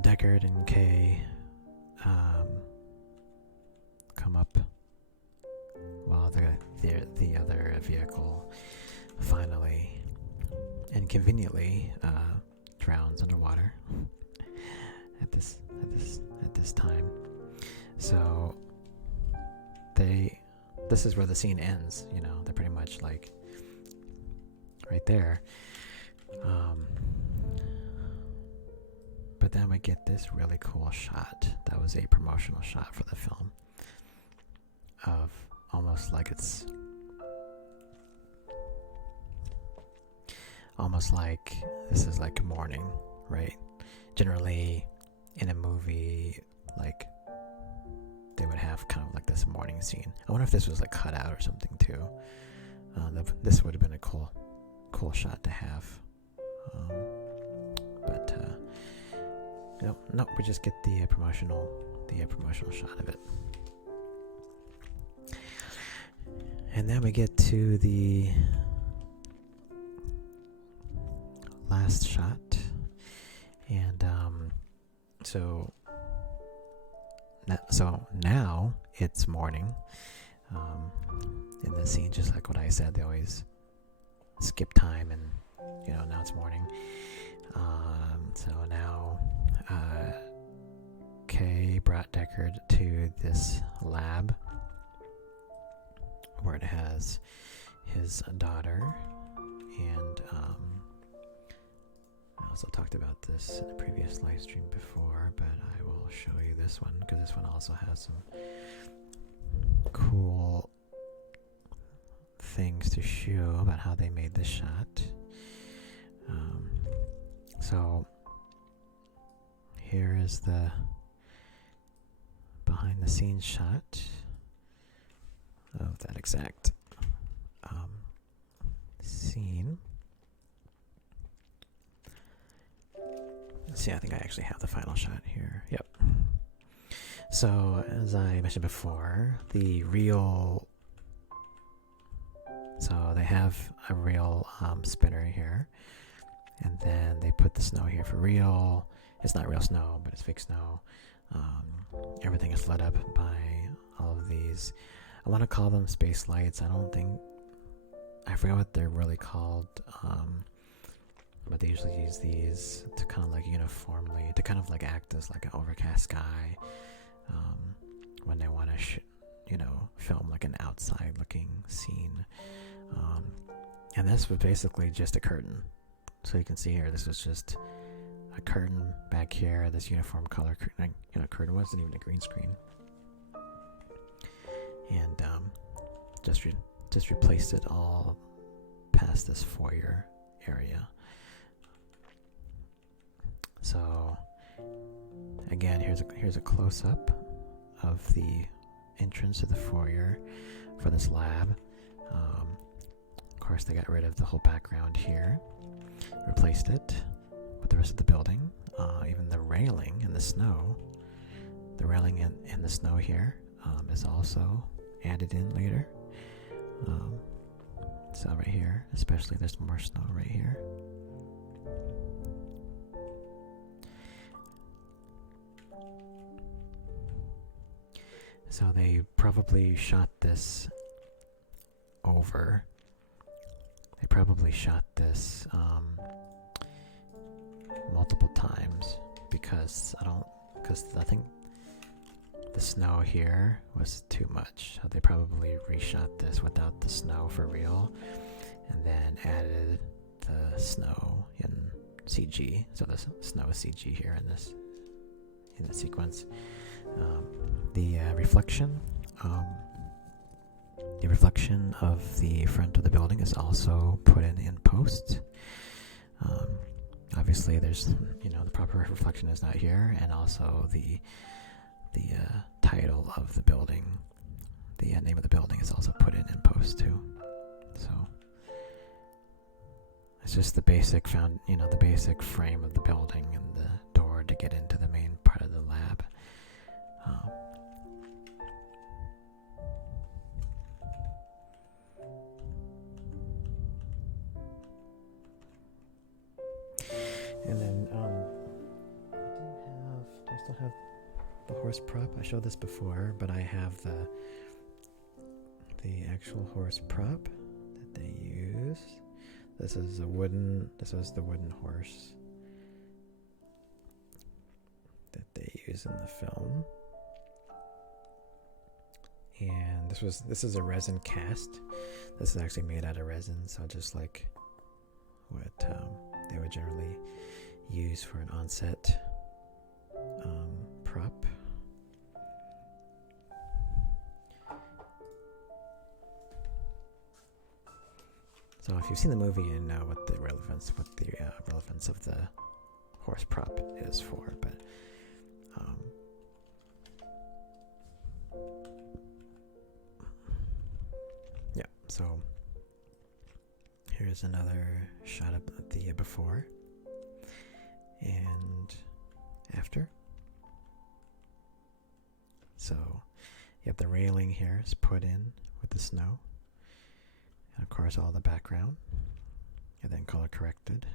Deckard and Kay come up while the other vehicle finally and conveniently drowns underwater at this time. So this is where the scene ends. They're pretty much like right there. But then we get this really cool shot. That was a promotional shot for the film of almost like this is like morning, right? Generally in a movie, like they would have kind of like this morning scene. I wonder if this was like cut out or something too. This would have been a cool shot to have. No, we just get the promotional shot of it. And then we get to the last shot. And so now it's morning. In the scene, just like what I said, they always skip time and now it's morning. So now Kay brought Deckard to this lab where it has his daughter, and I also talked about this in a previous live stream before, but I will show you this one because this one also has some cool things to show about how they made this shot. So here is the behind the scenes shot of that exact scene. Let's see, I think I actually have the final shot here. Yep. So as I mentioned before, they have have a real spinner here, and then they put the snow here for real. It's not real snow, but it's fake snow. Everything is lit up by all of these. I want to call them space lights. I forgot what they're really called, but they usually use these to kind of like uniformly, to kind of like act as like an overcast sky when they want to film like an outside looking scene. And this was basically just a curtain. So you can see here, this was just a curtain back here, this uniform color curtain wasn't even a green screen. And just replaced it all past this foyer area. So again, here's a close-up of the entrance to the foyer for this lab. Of course, they got rid of the whole background here, replaced it with the rest of the building. Even the railing in the snow, in the snow here is also added in later. So right here, especially, there's more snow right here. So they probably shot this over. They probably shot this multiple times because I think the snow here was too much. So they probably reshot this without the snow for real, and then added the snow in CG. So the snow is CG here in this sequence. The reflection of the front of the building is also put in post. Obviously, there's the proper reflection is not here, and also the title of the building, the name of the building is also put in post too. So it's just the basic the basic frame of the building and the door to get into the main part of the lab. And then do I still have the horse prop? I showed this before, but I have the actual horse prop that they use. This was the wooden horse that they use in the film. And this is a resin cast. This is actually made out of resin, so just like what they would generally use for an on-set prop. So if you've seen the movie, you know what the relevance of the horse prop is for. But yeah. So here's another shot of the before and after. So you have the railing here is put in with the snow. And of course all the background, and then color corrected.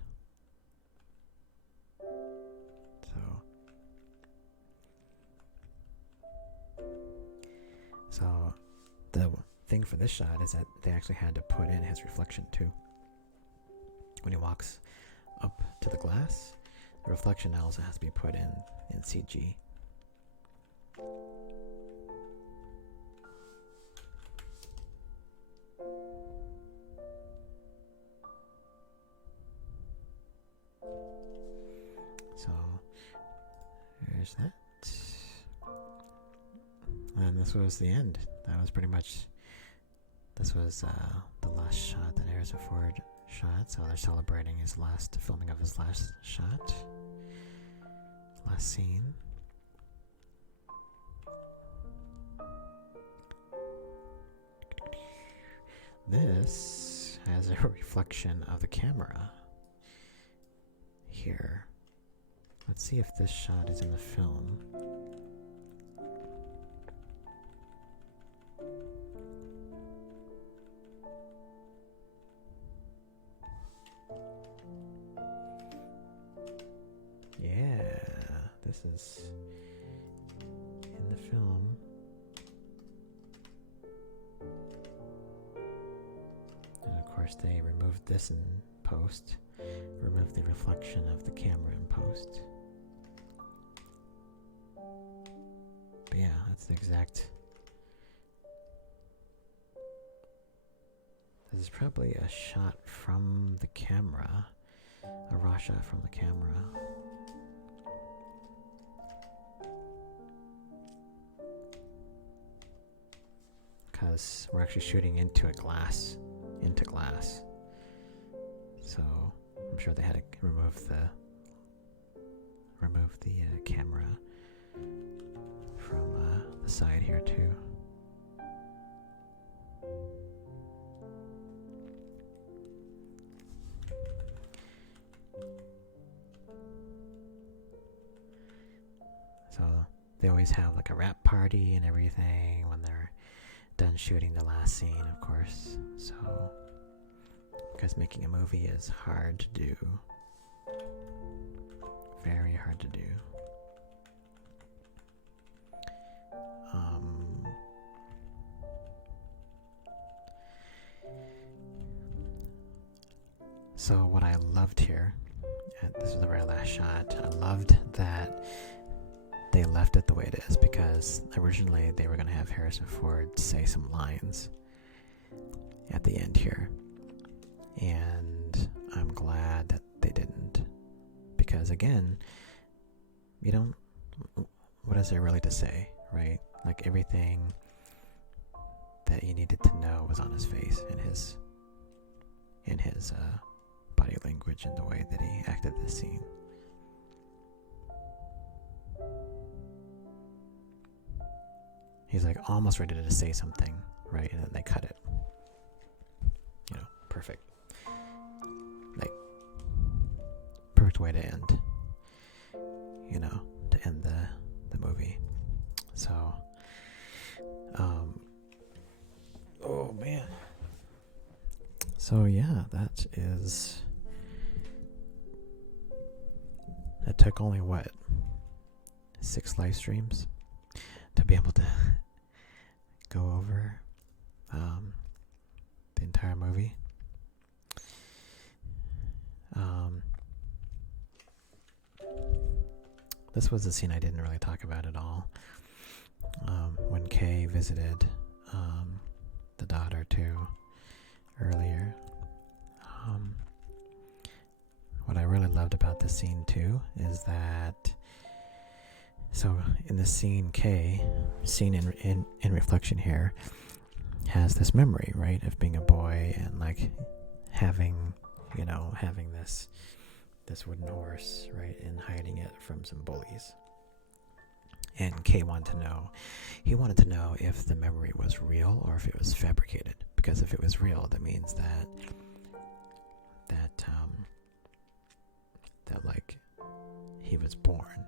So the thing for this shot is that they actually had to put in his reflection too. When he walks up to the glass, the reflection also has to be put in CG. So there's that. And this was the end. That was pretty much, this was the last shot that Harrison Ford shot. So they're celebrating his filming of his last shot, last scene. This has a reflection of the camera here. Let's see if this shot is in the film. this is in the film. And of course they removed this in post, removed the reflection of the camera in post. But yeah, that's the exact... This is probably a shot from the camera, a raw shot from the camera. Because we're actually shooting into glass. So I'm sure they had to remove the camera from the side here too. So they always have like a wrap party and everything when they're done shooting the last scene, of course. So, because making a movie is hard to do. Very hard to do. So what I loved here, and this is the very last shot, I loved that they left it the way it is, because originally they were going to have Harrison Ford say some lines at the end here. And I'm glad that they didn't. Because again, you don't... What is there really to say, right? Like everything that you needed to know was on his face, in his body language and the way that he acted this scene. He's like almost ready to say something, right? And then they cut it. You know, perfect. Like, perfect way to end. You know, to end the movie. So, oh man. So yeah, that is... It took only what? 6 live streams to be able to go over the entire movie. This was the scene I didn't really talk about at all. When Kay visited the daughter too earlier. What I really loved about this scene too is that, so in this scene, Kay, seen in reflection here, has this memory, right, of being a boy and like having this wooden horse, right, and hiding it from some bullies. And Kay wanted to know if the memory was real or if it was fabricated. Because if it was real, that means that like he was born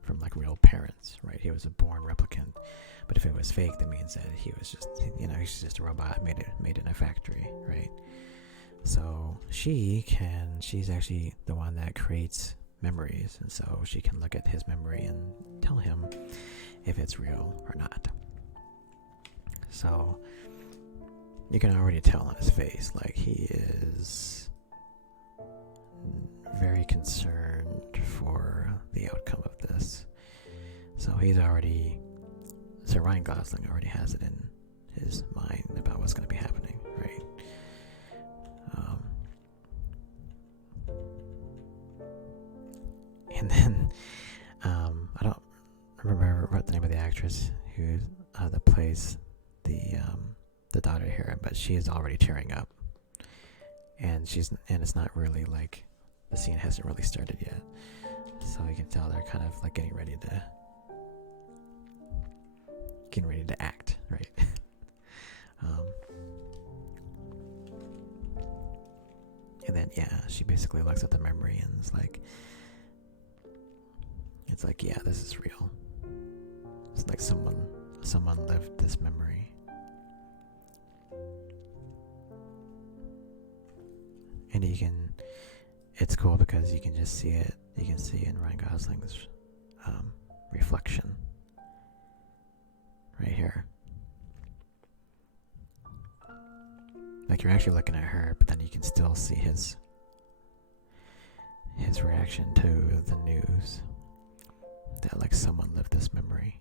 from like real parents, right? He was a born replicant. But if it was fake, that means that he was just, he's just a robot made in a factory, right? So she's actually the one that creates memories, and so she can look at his memory and tell him if it's real or not. So you can already tell on his face, like he is very concerned for the outcome of this. So Ryan Gosling already has it in his mind about what's going to be happening, right? And then I don't remember what the name of the actress that plays the daughter here, but she is already tearing up, and it's not really like the scene hasn't really started yet, so you can tell they're kind of like getting ready to act, right? And then she basically looks at the memory and it's like, yeah, this is real. It's like someone lived this memory. And it's cool because you can just see it. You can see in Ryan Gosling's like you're actually looking at her, but then you can still see his reaction to the news that like someone lived this memory.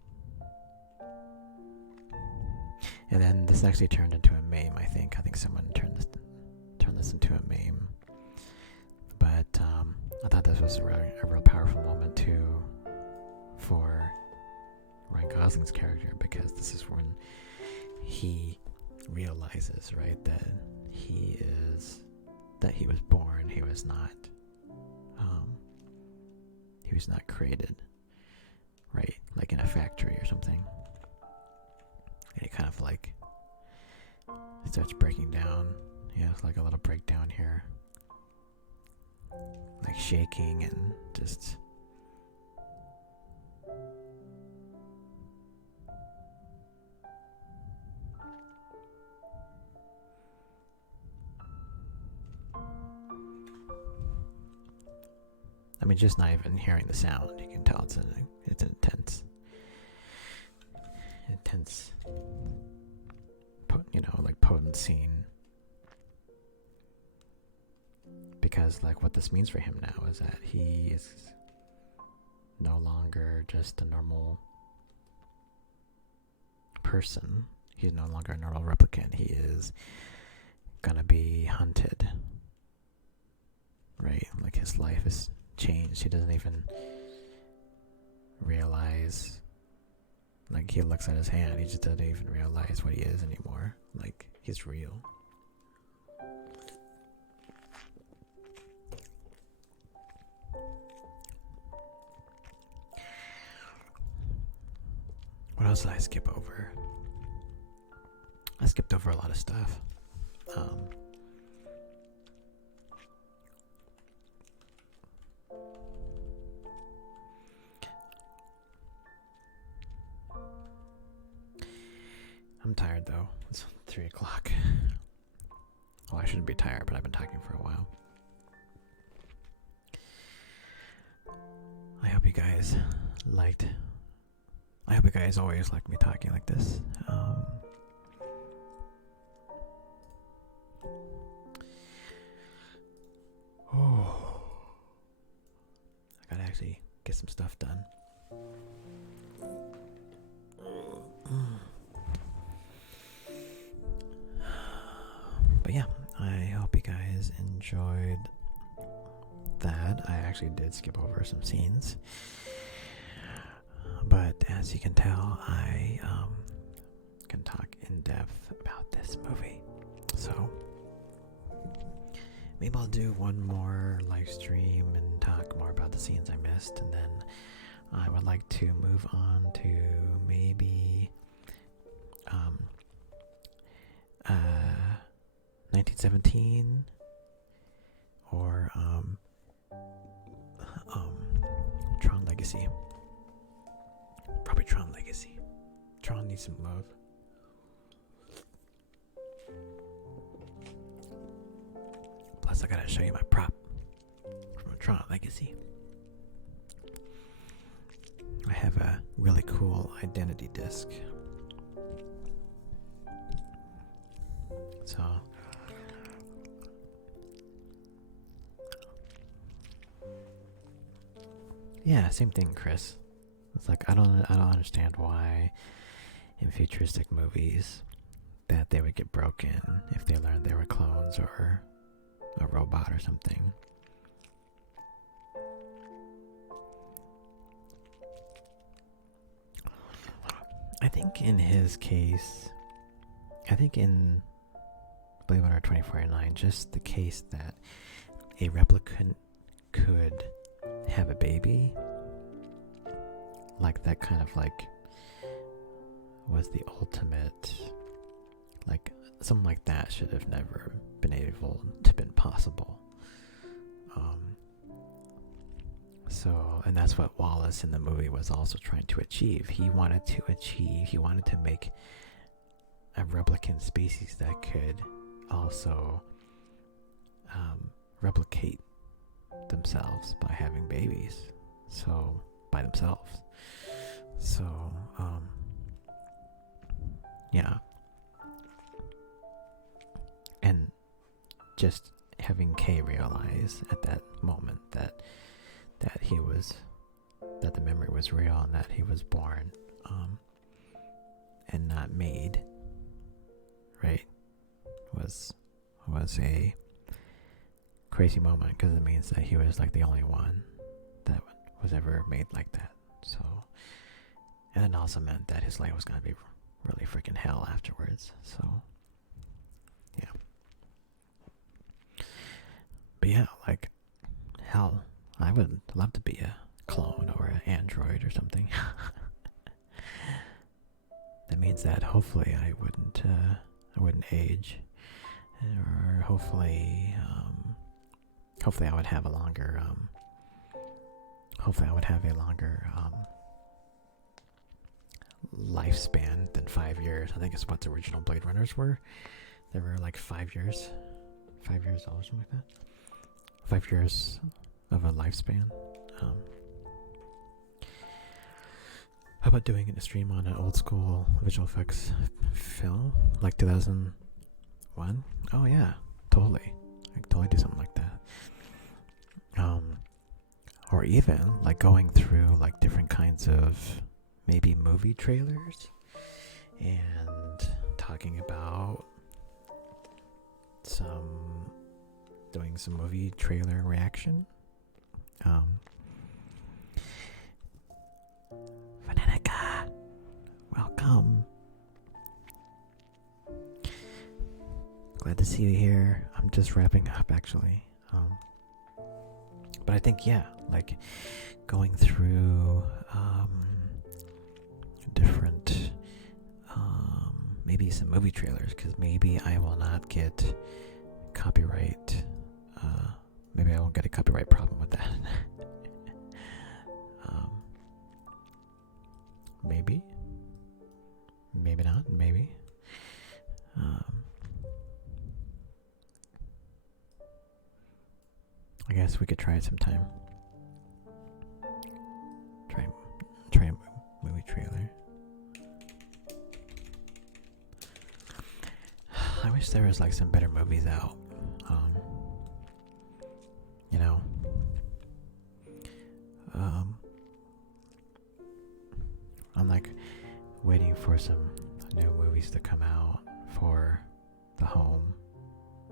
And then this actually turned into a meme. I think someone turned this into a meme. But I thought this was a real powerful moment too for Ryan Gosling's character, because this is when he realizes, right, that he was born, he was not created, right, like in a factory or something. And he kind of like starts breaking down. It's like a little breakdown here, like shaking and just just not even hearing the sound, you can tell it's an intense, like potent scene. Because like what this means for him now is that he is no longer just a normal person. He's no longer a normal replicant. He is gonna be hunted. Right? Like his life is changed. He doesn't even realize. Like he looks at his hand, he just doesn't even realize what he is anymore. Like he's real. What else did I skip over? I skipped over a lot of stuff. I'm tired though. It's 3 o'clock. Well, I shouldn't be tired, but I've been talking for a while. I hope you guys always like me talking like this. I gotta actually get some stuff done. But yeah, I hope you guys enjoyed that. I actually did skip over some scenes. But as you can tell, I can talk in depth about this movie. So maybe I'll do one more live stream and talk more about the scenes I missed, and then I would like to move on to maybe 1917 or Tron Legacy. Probably Tron Legacy. Tron needs some love. Plus, I gotta show you my prop from Tron Legacy. I have a really cool identity disc. So, yeah, same thing, Chris. It's like I don't understand why in futuristic movies that they would get broken if they learned they were clones or a robot or something. I think in his case, in Bladerunner 2049, just the case that a replicant could have a baby, like that kind of like was the ultimate, like something like that should have never been able to been possible. So, and that's what Wallace in the movie was also trying to achieve. He wanted to make a replicant species that could also replicate themselves by having babies. So, by themselves. So, yeah. And just having Kay realize at that moment that the memory was real and that he was born and not made, right, was a crazy moment, because it means that he was like the only one that was ever made like that. So, and it also meant that his life was going to be really freaking hell afterwards. So, yeah. But yeah, like, hell, I would love to be a clone or an android or something. That means that hopefully I wouldn't age, or hopefully I would have a longer lifespan than 5 years. I think it's what the original Bladerunners were. They were like 5 years old, something like that. 5 years of a lifespan. How about doing a stream on an old school visual effects film, like 2001? Oh yeah, totally. I could totally do something like that. Or even like going through like different kinds of maybe movie trailers and talking about doing some movie trailer reaction. Vanenica, welcome. Glad to see you here. I'm just wrapping up, actually. But I think, yeah, like going through different, maybe some movie trailers, because maybe I will not get copyright. Maybe I won't get a copyright problem with that. Maybe. Maybe not. Maybe. I guess we could try it sometime. Try a movie trailer. I wish there was like some better movies out. You know. I'm like waiting for some new movies to come out for the home,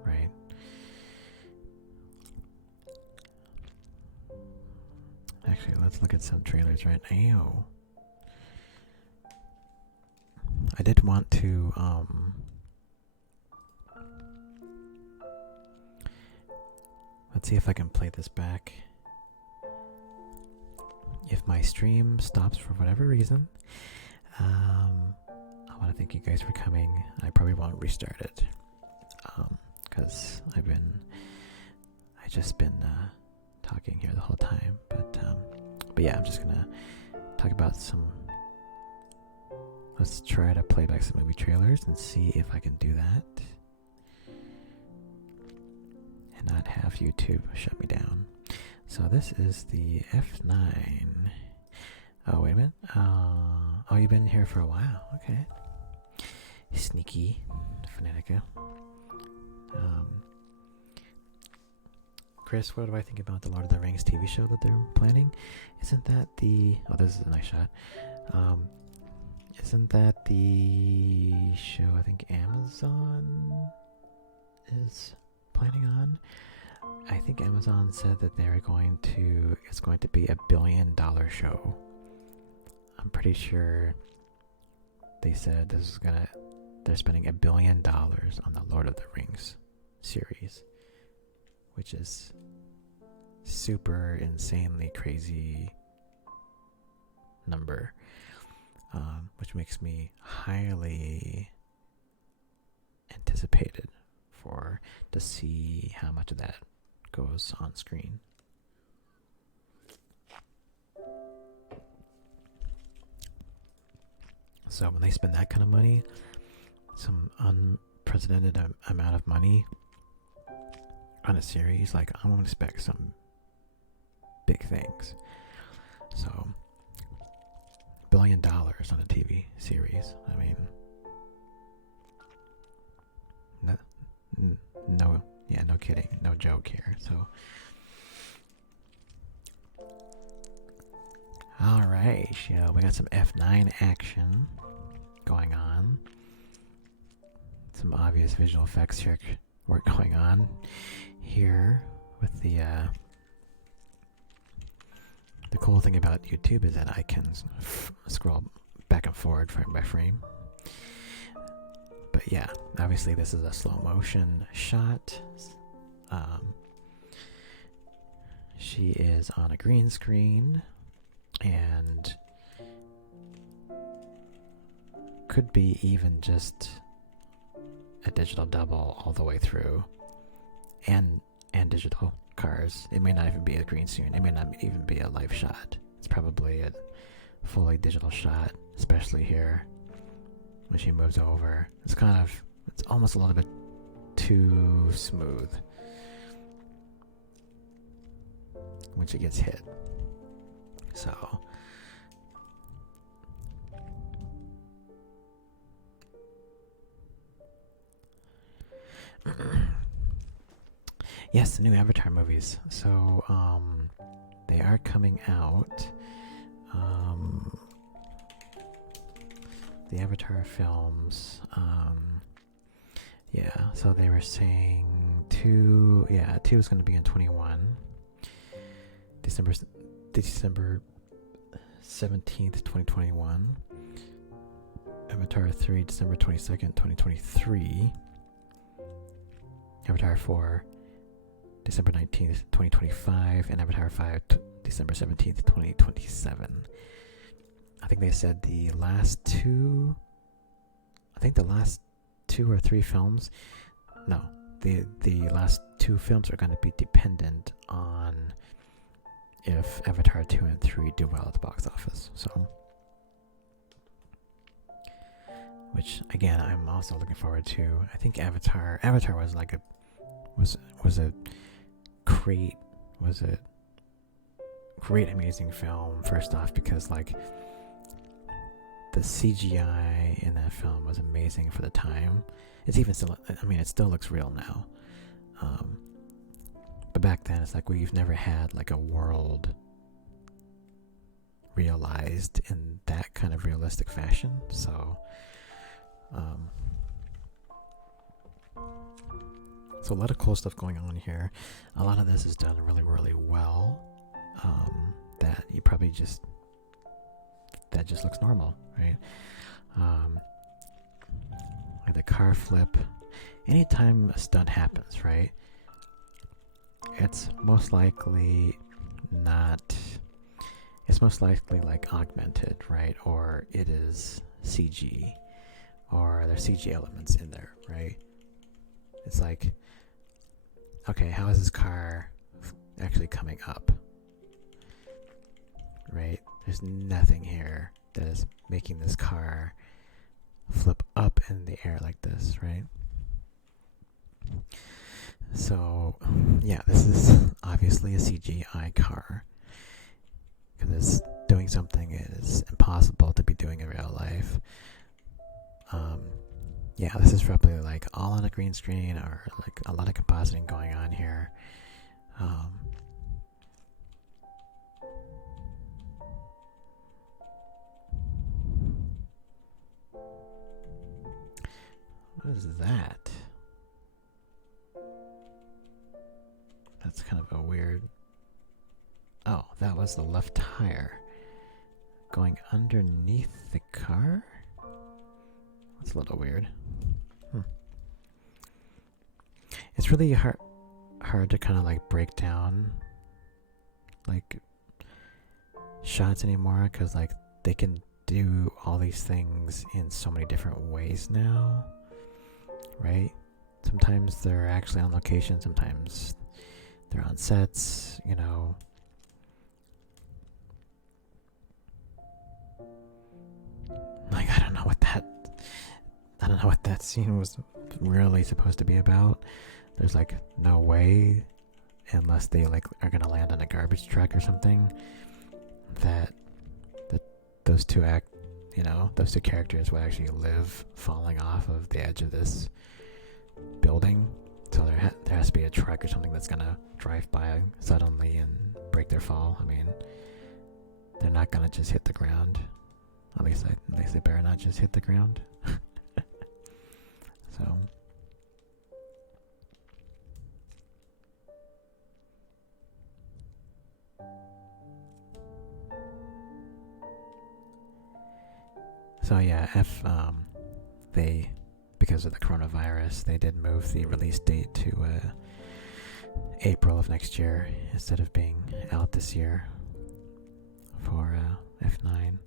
right? Actually, let's look at some trailers right now. I did want to let's see if I can play this back. If my stream stops for whatever reason, I want to thank you guys for coming. I probably won't restart it, because I've just been talking here the whole time. But yeah, I'm just gonna talk about some. Let's try to play back some movie trailers and see if I can do that, and not have YouTube shut me down. So this is the F9. Oh, wait a minute. Oh, you've been here for a while. Okay. Sneaky Fanatica. Chris, what do I think about the Lord of the Rings TV show that they're planning? Isn't that the... Oh, this is a nice shot. Isn't that the show I think Amazon is planning on? I think Amazon said that it's going to be $1 billion show. I'm pretty sure they said they're spending $1 billion on the Lord of the Rings series, which is super insanely crazy number, which makes me highly anticipated to see how much of that goes on screen. So when they spend that kind of money, some unprecedented amount of money on a series, like, I'm going to expect some big things. So $1 billion on a TV series. I mean, Yeah, no kidding, no joke here. So, all right, so we got some F9 action going on. Some obvious visual effects here work going on here with the cool thing about YouTube is that I can scroll back and forward frame by frame. But yeah, obviously this is a slow motion shot. She is on a green screen and could be even just a digital double all the way through, and digital cars. It may not even be a green screen. It may not even be a live shot. It's probably a fully digital shot, especially here when she moves over. It's almost a little bit too smooth when she gets hit. So yes, the new Avatar movies. So they are coming out. The Avatar films. Yeah, so they were saying two is going to be in 21. December 17th, 2021. Avatar 3, December 22nd, 2023. Avatar 4, December 19th, 2025, and Avatar 5, December 17th, 2027. I think they said the last two or three films, no, the last two films are going to be dependent on if Avatar 2 and 3 do well at the box office. So, which again, I'm also looking forward to. I think Avatar was like was a great amazing film. First off, because like the CGI in that film was amazing for the time. It's even still, I mean, it still looks real now. But back then, it's like we've never had like a world realized in that kind of realistic fashion. So, so a lot of cool stuff going on here. A lot of this is done really, really well. That you probably just looks normal, right? Like the car flip. Anytime a stunt happens, right? It's most likely like augmented, right? Or it is CG, or there's CG elements in there, right? It's like, okay, how is this car actually coming up? Right? There's nothing here that is making this car flip up in the air like this, right? So, yeah, this is obviously a CGI car because it's doing something it is impossible to be doing in real life. Yeah, this is probably like all on a green screen or like a lot of compositing going on here. What is that? That's kind of a weird... Oh, that was the left tire going underneath the car? That's a little weird. It's really hard to kind of like break down like shots anymore because like they can do all these things in so many different ways now, right? Sometimes they're actually on location, sometimes they're on sets, you know. Like I don't know what that scene was really supposed to be about. There's like no way, unless they like are gonna land on a garbage truck or something, that those two characters would actually live falling off of the edge of this building. So there has to be a truck or something that's gonna drive by suddenly and break their fall. I mean, they're not gonna just hit the ground. At least they better not just hit the ground. So. So yeah, they, because of the coronavirus, they did move the release date to April of next year instead of being out this year for F9.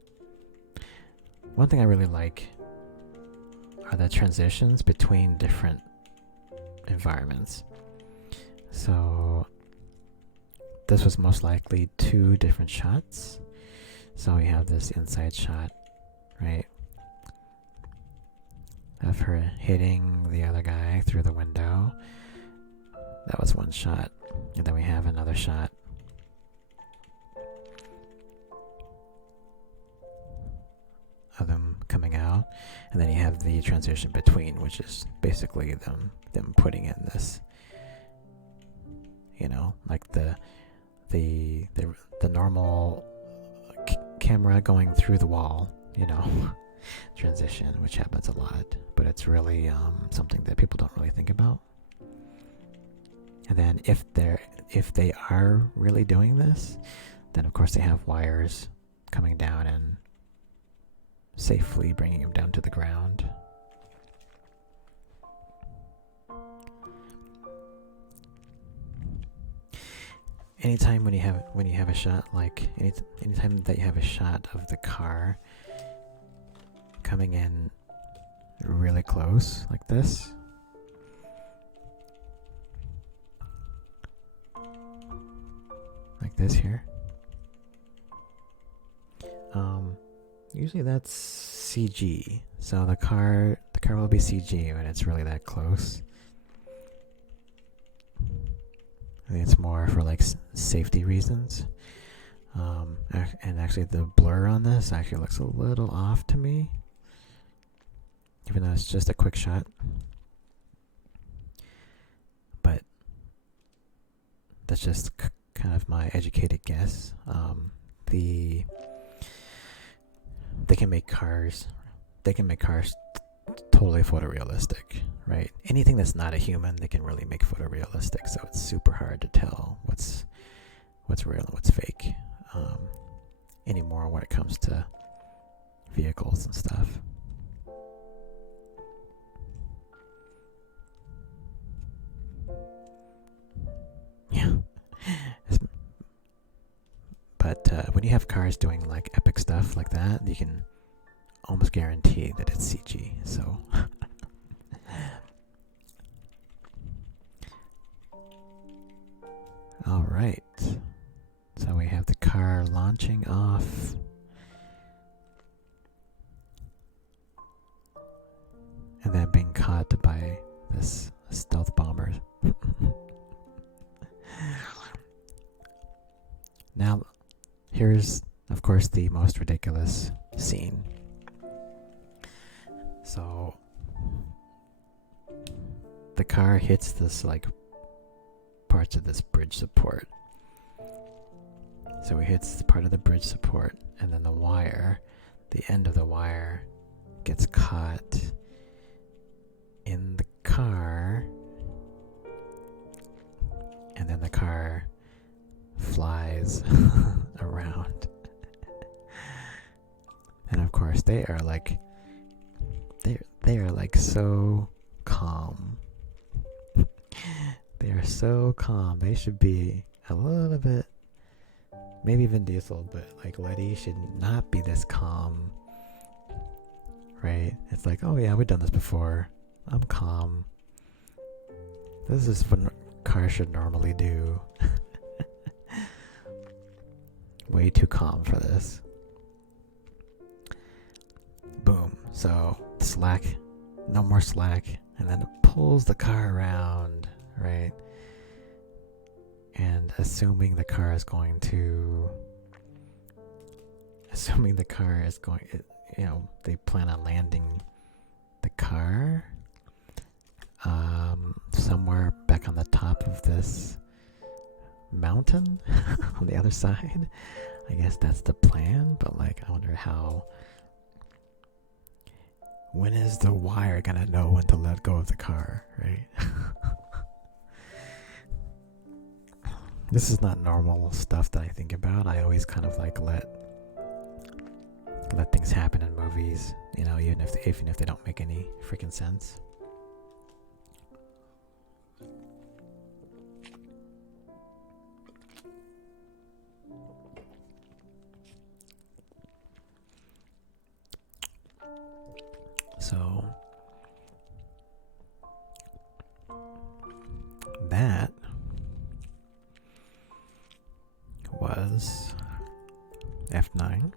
One thing I really like are the transitions between different environments. So this was most likely 2 different shots. So we have this inside shot, right, of her hitting the other guy through the window. That was one shot. And then we have another shot of them coming out. And then you have the transition between, which is basically them putting in this, like the normal camera going through the wall, transition, which happens a lot, but it's really something that people don't really think about. And then if they are really doing this, then of course they have wires coming down and safely bringing them down to the ground. Anytime when you have a shot, like anytime that you have a shot of the car coming in really close like this, like this here, usually that's CG. So the car will be CG when it's really that close. I think it's more for like safety reasons. And actually the blur on this actually looks a little off to me, even though it's just a quick shot. But that's just kind of my educated guess. They can make cars totally photorealistic, right? Anything that's not a human, they can really make photorealistic. So it's super hard to tell what's real and what's fake anymore when it comes to vehicles and stuff. Yeah. But when you have cars doing like epic stuff like that, you can almost guarantee that it's CG. So all right. So we have the car launching off. And then being caught by this stealth bomber. Now, here's, of course, the most ridiculous scene. So, the car hits this, like, parts of this bridge support. So it hits part of the bridge support, and then the end of the wire gets caught in the car, and then the car flies around. And of course they are like so calm. They are so calm. They should be a little bit, maybe Vin Diesel, but like Letty should not be this calm, right? It's like, oh yeah, we've done this before. I'm calm. This is what cars should normally do. Way too calm for this. Boom. So slack, no more slack, and then it pulls the car around, right? And assuming the car is going, they plan on landing the car. somewhere back on the top of this mountain on the other side. I guess that's the plan, but like I wonder how. When is the wire gonna know when to let go of the car, right? This is not normal stuff that I think about. I always kind of like let things happen in movies, you know, even if they don't make any freaking sense. So that was F9.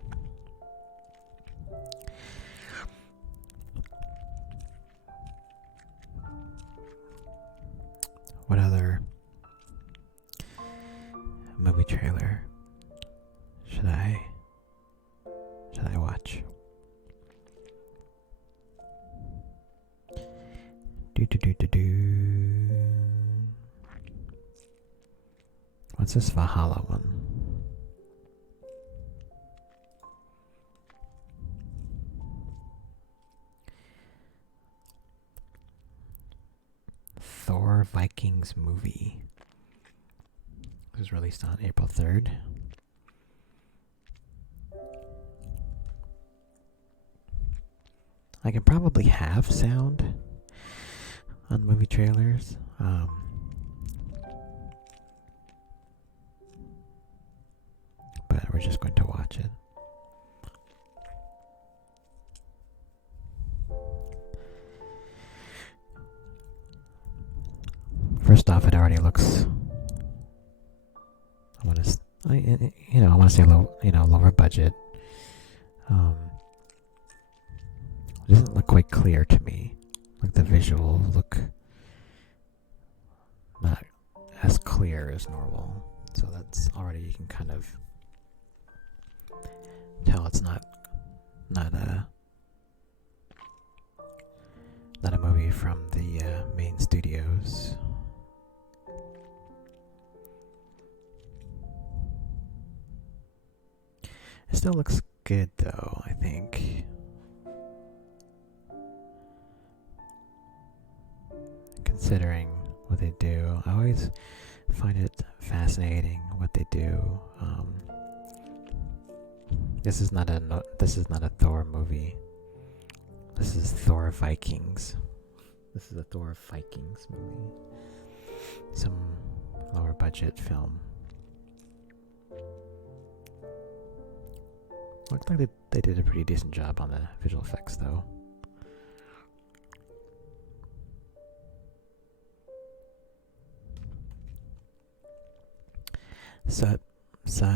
What other movie trailer should I watch? What's this Valhalla one? Thor Vikings movie. It was released on April 3rd. I can probably have sound on movie trailers. But we're just going to watch it. First off, it already looks. I want to say lower budget. It doesn't look quite clear to me. Like the visuals look not as clear as normal. So that's already, you can kind of tell it's not a movie from the main studios. It still looks good though, I think. Considering what they do, I always find it fascinating what they do. This is not a Thor movie. This is Thor Vikings. This is a Thor Vikings movie. Some lower budget film. Looks like they did a pretty decent job on the visual effects though.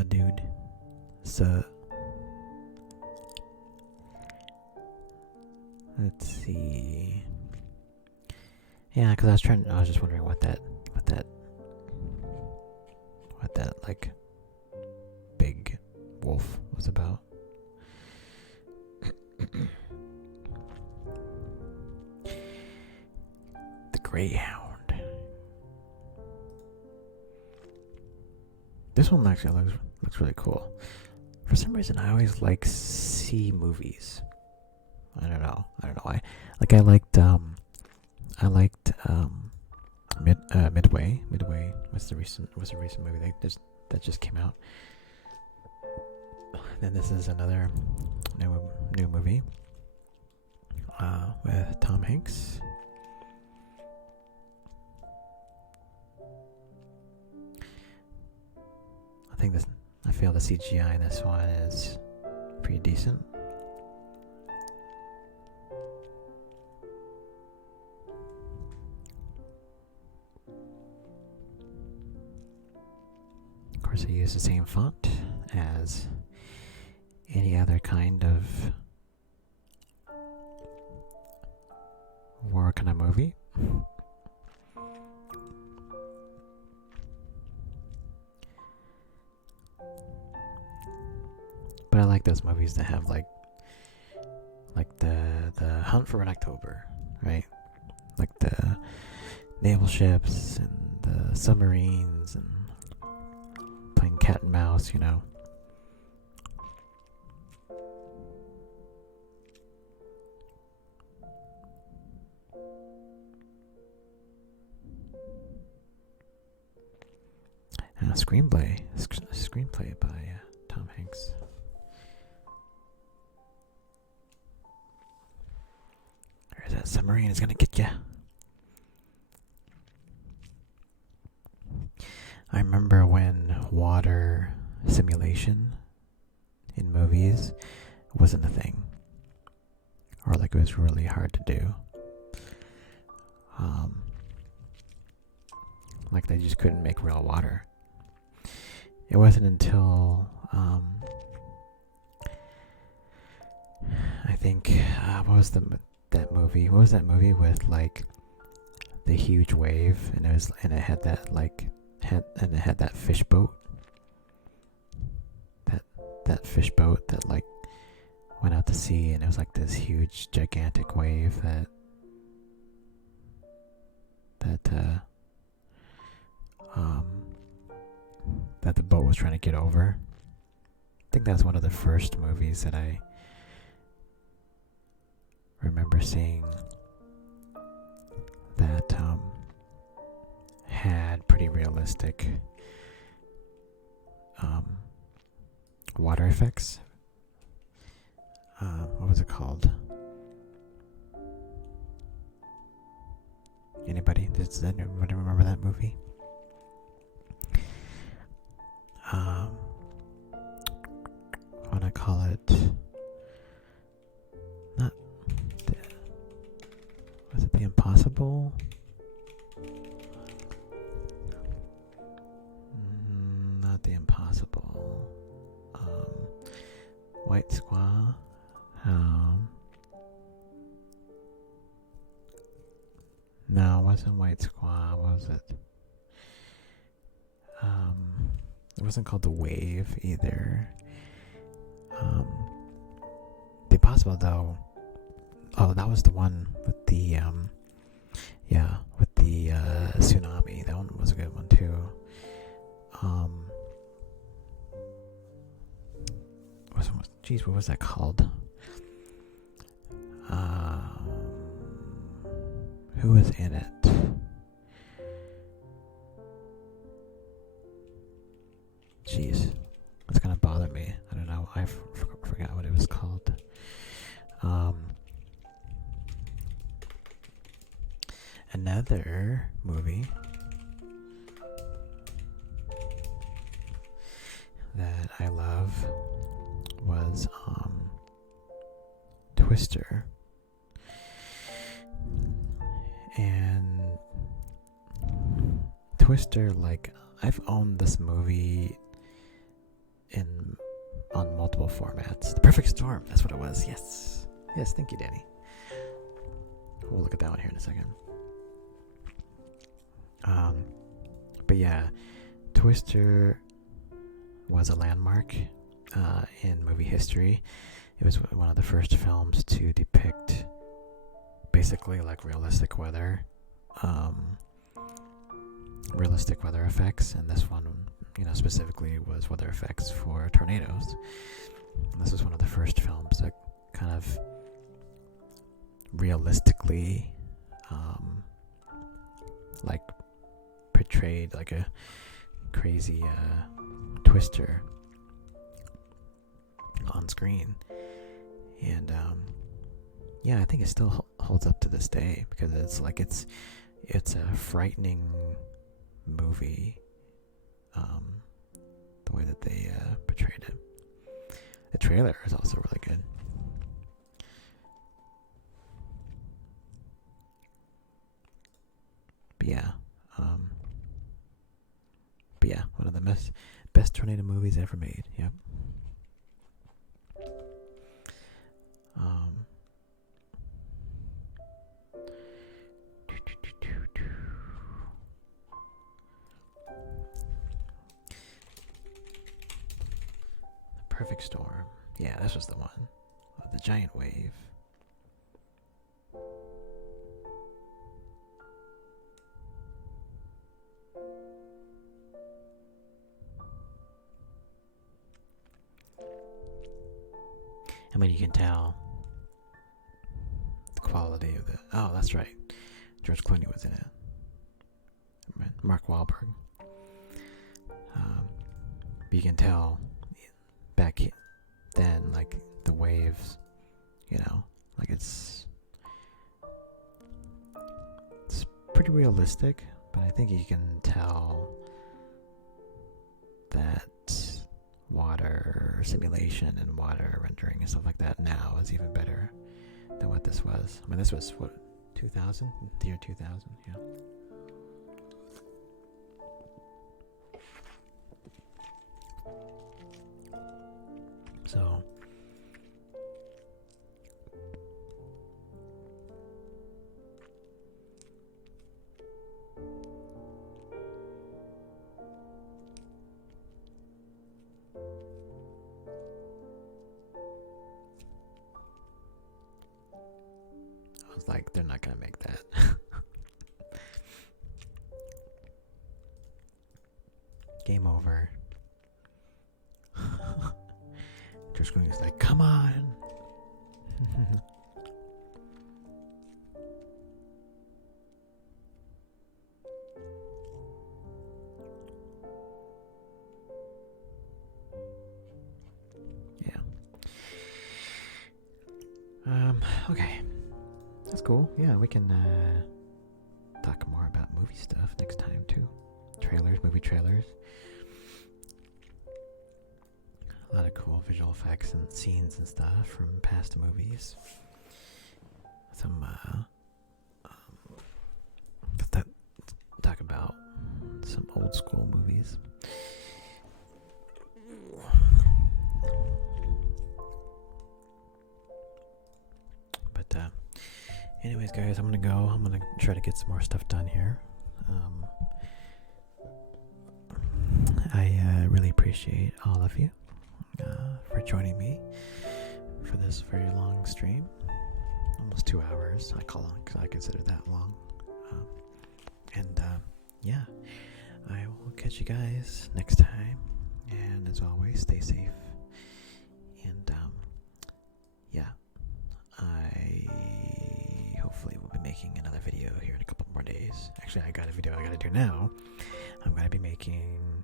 Dude. Let's see. Yeah, because I was just wondering what that like big wolf was about. The Greyhound. This one actually looks really cool. For some reason, I always like sea movies. I don't know why. Like I liked Midway. Midway was a recent movie that just came out. Then this is another new movie with Tom Hanks. I feel the CGI in this one is pretty decent. Of course, I use the same font as any other kind of war kind of movie. But I like those movies that have like the Hunt for Red October, right? Like the naval ships and the submarines and playing cat and mouse, you know. And a screenplay by Tom Hanks. There's that submarine is gonna get ya. I remember when water simulation in movies wasn't a thing, or like it was really hard to do. Like they just couldn't make real water. It wasn't until I think what was that movie? What was that movie with like the huge wave and it had that like it had that fish boat. That fish boat that like went out to sea, and it was like this huge gigantic wave that the boat was trying to get over. I think that's one of the first movies that I remember seeing that had pretty realistic water effects. What was it called? Anybody? Does anybody remember that movie? I want to call it was it The Impossible? Not The Impossible. White Squaw. No, it wasn't White Squaw. What was it? It wasn't called The Wave either. The Impossible though. Oh, that was the one with the tsunami. That one was a good one too. What was that called? Who was in it? Jeez, that's gonna bother me. I don't know. I forgot what it was called. Another movie that I love was Twister. And Twister, like, I've owned this movie on multiple formats. The Perfect Storm, that's what it was. Yes, thank you, Danny. We'll look at that one here in a second. But yeah, Twister was a landmark in movie history. It was one of the first films to depict basically like realistic weather effects, and this one, specifically was weather effects for tornadoes. And this was one of the first films that kind of realistically like portrayed like a crazy twister on screen. And I think it still holds up to this day, because it's a frightening movie, the way that they portrayed it. The trailer is also really good. But yeah, one of the best tornado movies ever made. Yep. The Perfect Storm. Yeah, this was the one. The giant wave. I mean, you can tell the quality of the. Oh, that's right. George Clooney was in it. Mark Wahlberg. But you can tell back then, like the waves, like it's pretty realistic. But I think you can tell that water simulation and water rendering and stuff like that now is even better than what this was. I mean, this was what, 2000? The year 2000, yeah. So I was like, they're not gonna make that. Game over. George Clooney's like, come on. Yeah. Okay. That's cool. Yeah, we can talk more about movie stuff next time too. Movie trailers. A lot of cool visual effects and scenes and stuff from past movies. Some talk about some old school movies. But anyways, guys, I'm gonna go. I'm gonna try to get some more stuff done here. I really appreciate all of you for joining me for this very long stream. Almost 2 hours. I consider that long. Yeah, I will catch you guys next time. And as always, stay safe. And yeah, I hopefully will be making another video here in a couple more days. Actually, I got a video I gotta do now. I'm gonna be making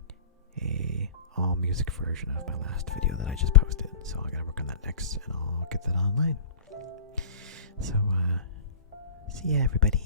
a all music version of my last video that I just posted. So I gotta work on that next, and I'll get that online. So see ya, everybody.